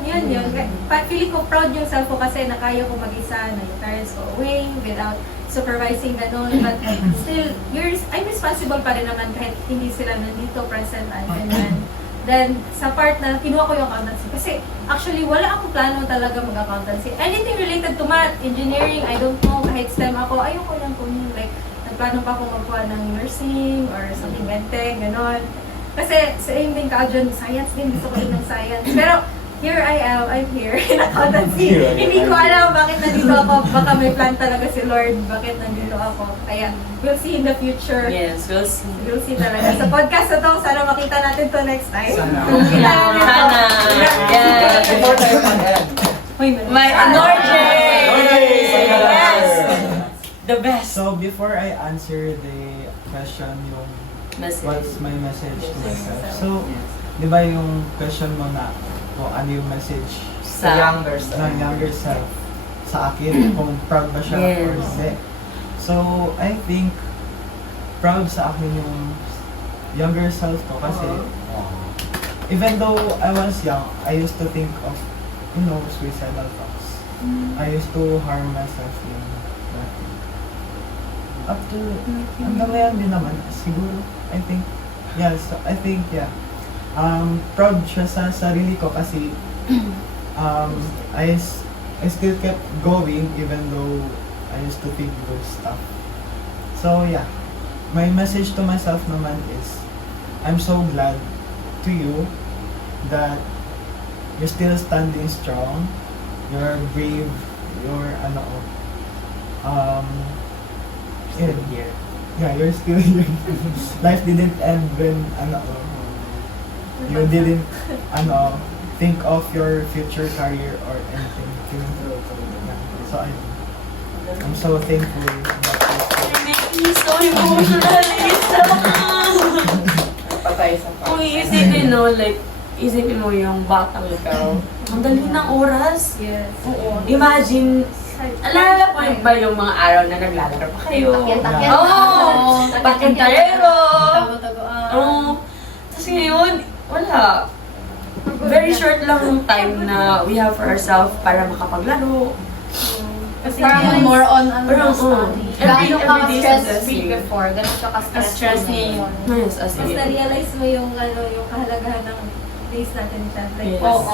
Feeling ko proud yung self ko kasi na kaya ko mag-isa, na yung parents ko away without supervising, gano'n. But still, I'm responsible pa rin naman kahit hindi sila nandito present at ganyan. Then, sa part na kinuha ko yung accountancy. Kasi actually, wala akong plano talaga mag-accountancy. Anything related to math, engineering, I don't know, kahit STEM ako, ayoko lang kung like, nagplano pa akong magkuha ng nursing or something mente, gano'n. Kasi same din ka dyan, science din, gusto ko din ng science. Pero here I am, I'm here in accountancy. Hindi ko alam bakit nandito ako, baka may plan talaga si Lord, bakit nandito ako. Kaya we'll see in the future. Yes, we'll see. We'll see talaga. Sa podcast na to, sana makita natin to next time. Sana. Sana. Yes. Before tayo mag-end, My Norte! Yes! The best. So before I answer the question, yung Message. what's my message to myself? So, di ba yung question mo na kung ano yung message sa younger ng younger self sa akin, kung proud ba siya or Yes. hindi. So, I think proud sa akin yung younger self ko kasi even though I was young, I used to think of, suicidal thoughts. I used to harm myself in that. Up to, hanggang ngayon din naman, siguro, I think, proud siya sa sarili ko kasi I still kept going even though I used to think good stuff. So yeah, my message to myself naman is, I'm so glad to you that you're still standing strong, you're brave, you're here. yeah, you're still here. Life didn't end when you didn't think of your future career or anything. Yeah. So I'm so thankful that He's so emotional. Patay sa Kung iisipin, like, isipin mo yung batang ikaw. Ang dali ng oras. Yes. Oo. Imagine, alala ko ba yung mga araw na naglalaro pa kayo? Takyan-takyan. Oo! Pakintarero! Tago-tagoan. Oo. Tapos ngayon, wala. Very short lang yung time na we have for ourselves para makapaglaro. Kasi Parang more on ano Parang, study. Gano'n ka everyday stress-free assessing. before, gano'n ka Stress stress-free ngayon. Yes, as mas in. na-realize mo yung yung kahalagahan ng days natin siya. Like, Yes. oo.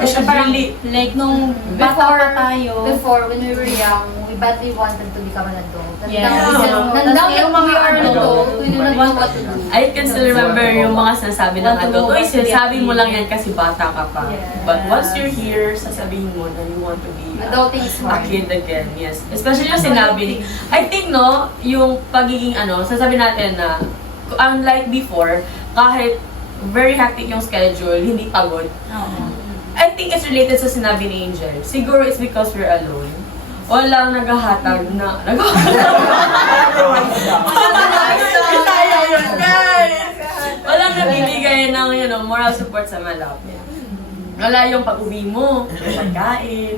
Especially, Like nung bata Before, pa tayo. before, when we were young, we badly wanted to become an adult. And Yes. now, Yeah. now that Yung we mga are an adult, adult, we do not know what to do. I can still remember yung mga sinasabi ng Want to adult. go Uy, back to the sinasabi mo lang activity." yan kasi bata ka pa. Yes. But once you're here, sasabihin mo na you want to be Adulting is a hard. kid again. Yes. Especially yung sinabi. I think, no, yung pagiging sasabi natin na unlike before, kahit very hectic yung schedule, hindi pagod. I think it's related sa sinabi ni Angel. Siguro it's because we're alone. Walang naghahatag na... Walang nagbibigay ng, moral support sa malapit. Wala yung pag-uwi mo, may pagkain.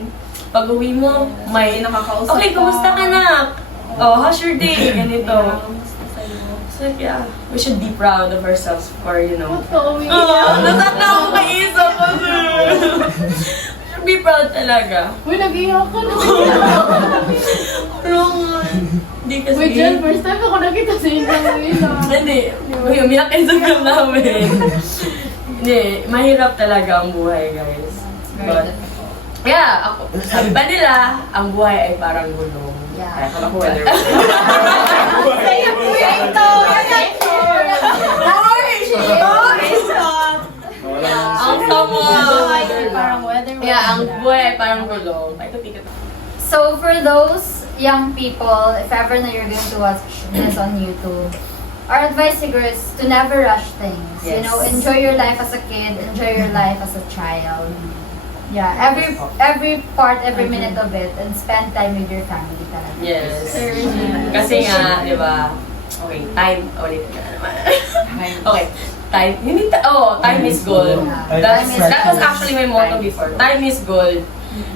Pag-uwi mo, may nakakausap okay, ka. kumusta ka na? Oh, how's your day? Ganito. So, yeah, we should be proud of ourselves for, Totoo. Nasakta ako kay Isa ko, should be proud talaga. Uy, nag-iyak ka na. Pero, hindi kasi... Wait, Jen, first time ako nakita sa inyo ngayon. Hindi, umiyak Instagram namin. Hindi, mahirap talaga ang buhay, guys. But, yeah, ako, sabi pa nila, ang buhay ay parang gulong. Kaya Yeah. pala ko weather. Ang sama! Parang weather. Yeah, ang buhay ay parang gulong. Paikot-ikot. So for those young people, if ever na you're going to watch this on YouTube, our advice siguro is to never rush things. You Yes. know, enjoy your life as a kid, enjoy your life as a child. Yeah, every part, every minute of it, and spend time with your family talaga. Yes. Kasi nga, di ba? Okay, time. Ulit ka naman. Okay. Time. Time is gold. That was actually my motto before. Time is gold.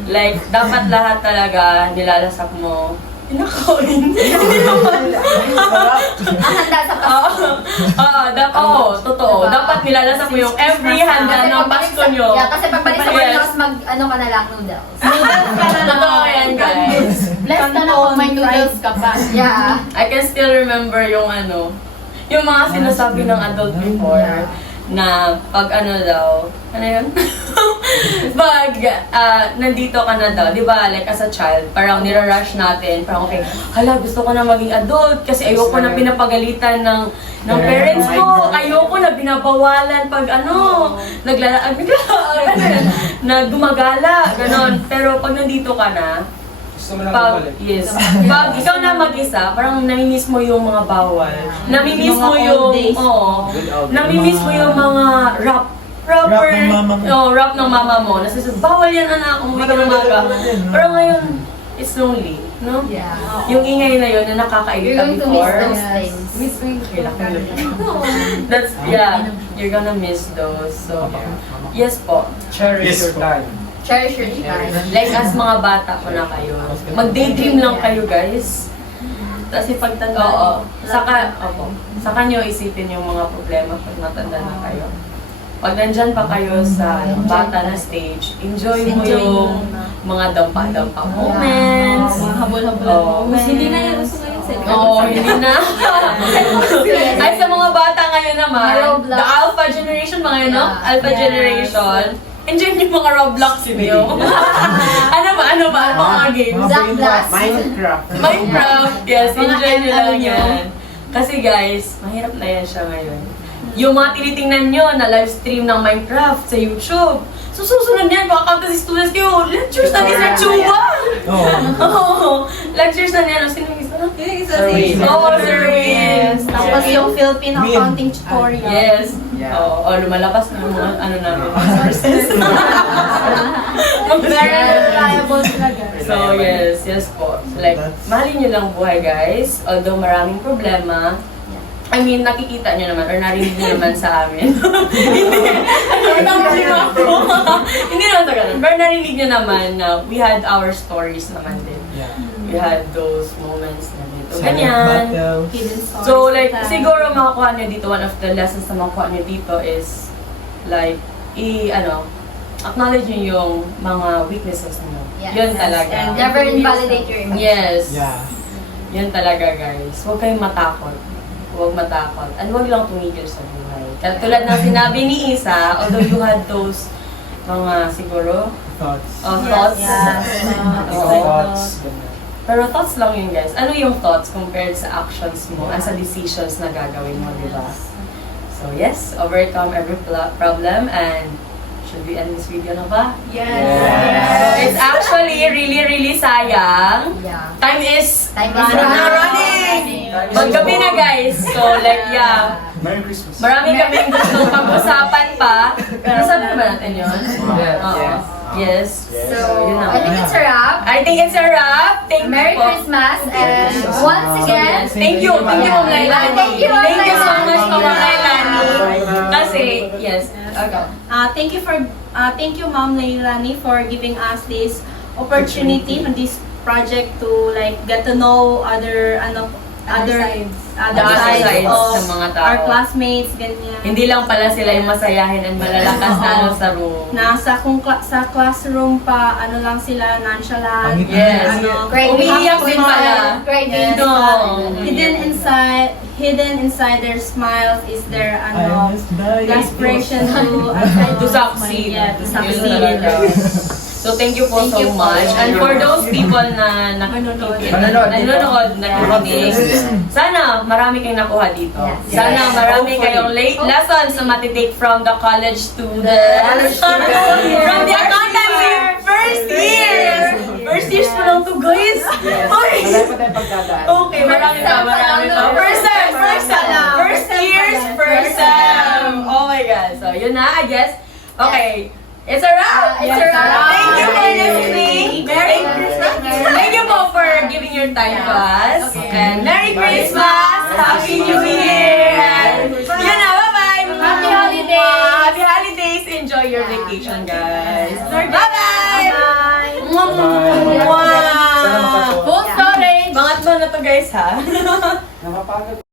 Like, dapat lahat talaga nilalasap mo. Pinakain. Hindi naman. Ang handa sa Pasko. Totoo. Dapat nilalasap mo yung every handa ng Pasko nyo. Yeah, kasi pagbalik sa Yes. Pilipinas, ano ka na lang, noodles. Totoo yan, guys. Blessed ka na kung may noodles ka pa. Yeah. I can still remember yung yung mga sinasabi ng adult before na pag daw, yun? Pag nandito ka na daw, di ba, like as a child, parang nirarush natin, parang okay, hala, gusto ko na maging adult kasi ayoko na pinapagalitan ng parents ko, ayoko na binabawalan pag na gumagala, ganon. Pero pag nandito ka na, Gusto mo lang pag bumalik. pag ikaw na mag-isa, parang namimiss mo yung mga bawal. Namimiss Mga mo old yung days. Good old days. namimiss mo yung mga rapper. Rap ng mama mo. Rap ng mama mo. Nasasabi, bawal yan anak, umuwi ka ng maga. Pero ngayon, it's lonely, no? Yeah. Yung ingay na yun na You're nakakairita going to miss before. those things. That's, you're gonna miss those. So, yes po. Cherish your time. Cherish your time. Like as mga bata po na kayo, mag-daydream lang kayo guys. Kasi pagtanda, saka nyo isipin yung mga problema pag matanda na kayo. Pag nandyan pa kayo sa bata na stage, enjoy mo yung mga dampa-dampa moments. Mga habol-habol Oo. moments. Hindi na yan gusto ngayon sa Oo, hindi na. Ay, sa mga bata ngayon naman, Mga Roblox. the Alpha Generation, mga yun, no? Yeah. Alpha Yes. Generation. Enjoy yung mga Roblox niyo. Ano ba? Mga games? Black Blast. Minecraft. Yes, Mga enjoy nyo ML lang yan. Kasi guys, mahirap na yan siya ngayon. Yung mga tinitingnan nyo na live stream ng Minecraft sa YouTube, so susunod yan, baka kasi students kayo, lectures na ni Sir Chuba! Oo, lectures na niya, sino yung isa na? Yung isa Sir Win. Oo, Sir Win! Tapos yung Philippine Meme. accounting tutorial. Yes. Yeah. Oo, lumalabas na yung mga namin. Very reliable talaga. So, yes po. Like, mahalin nyo lang buhay, guys. Although maraming problema, I mean, nakikita nyo naman or narinig nyo naman sa amin. Hindi naman sa ganun. Pero narinig nyo naman na we had our stories naman din. Yeah. We had those moments na dito. Silent Ganyan. battles. Hidden source. So like, sometimes. siguro makukuha nyo dito, one of the lessons na makukuha nyo dito is like, acknowledge nyo yung mga weaknesses nyo. Yes. Yun talaga. And never invalidate your emotions. Yes. Yeah. Yun talaga guys. Huwag kayong matakot. Huwag matakot. And huwag lang tumigil sa buhay. Katulad ng sinabi ni Isa, although you had those mga siguro Thoughts. thoughts. Yeah. Oo. Thoughts, ganyan. Pero thoughts lang yun guys. Ano yung thoughts compared sa actions mo and sa decisions na gagawin mo, di ba? So yes, overcome every problem and should we end this video na ba? So it's actually really sayang. Yeah. Time is Time is running! Maggabi na guys. So like yeah. Merry Christmas. Marami kaming gustong pag-usapan pa. Pero sabi naman natin yun. Yes, Oo. yes. Yes. So, Yun na. I think it's a wrap. I think it's a wrap. Thank Merry you po. Christmas and once again, Thank you, Ma'am Lailani. Thank you, Ma'am Thank you so much po, Ma'am Lailani. Lailani. Kasi, yes. Okay. Thank you, Ma'am Lailani, for giving us this opportunity on this project to like get to know other sides sides sa of mga tao. our classmates, ganyan. Hindi lang pala sila yung masayahin and malalakas na ano sa room. Sa classroom pa, ano lang sila, nonchalant. Pangit. Yes. Great. Umiiyak din pala. Great. Yes. No. Hidden inside their smiles is their I miss the desperation To succeed. Yeah, to Yun succeed. talaga. So thank you po so much. And for those people na Nanonood. nakikinig, sana marami kayong nakuha dito. Yes. Sana marami kayong lessons na matitake from the college students. From the accountancy first years! First years pa lang to guys! Yes. Oy! Marami pa tayong pagdadaan. Okay, marami pa. First sem! First years, first sem! Oh my God. So yun na, I guess. Okay. It's a wrap! It's a wrap. Thank you for listening! Thank you po for giving your time to us. And Merry Christmas! Happy New Year! And yun na, bye-bye! Happy holidays! Happy holidays! Enjoy your vacation, guys! Bye-bye! Bye. Sana makatuwa. Full storage! Mga na to guys, ha? Nakapagod.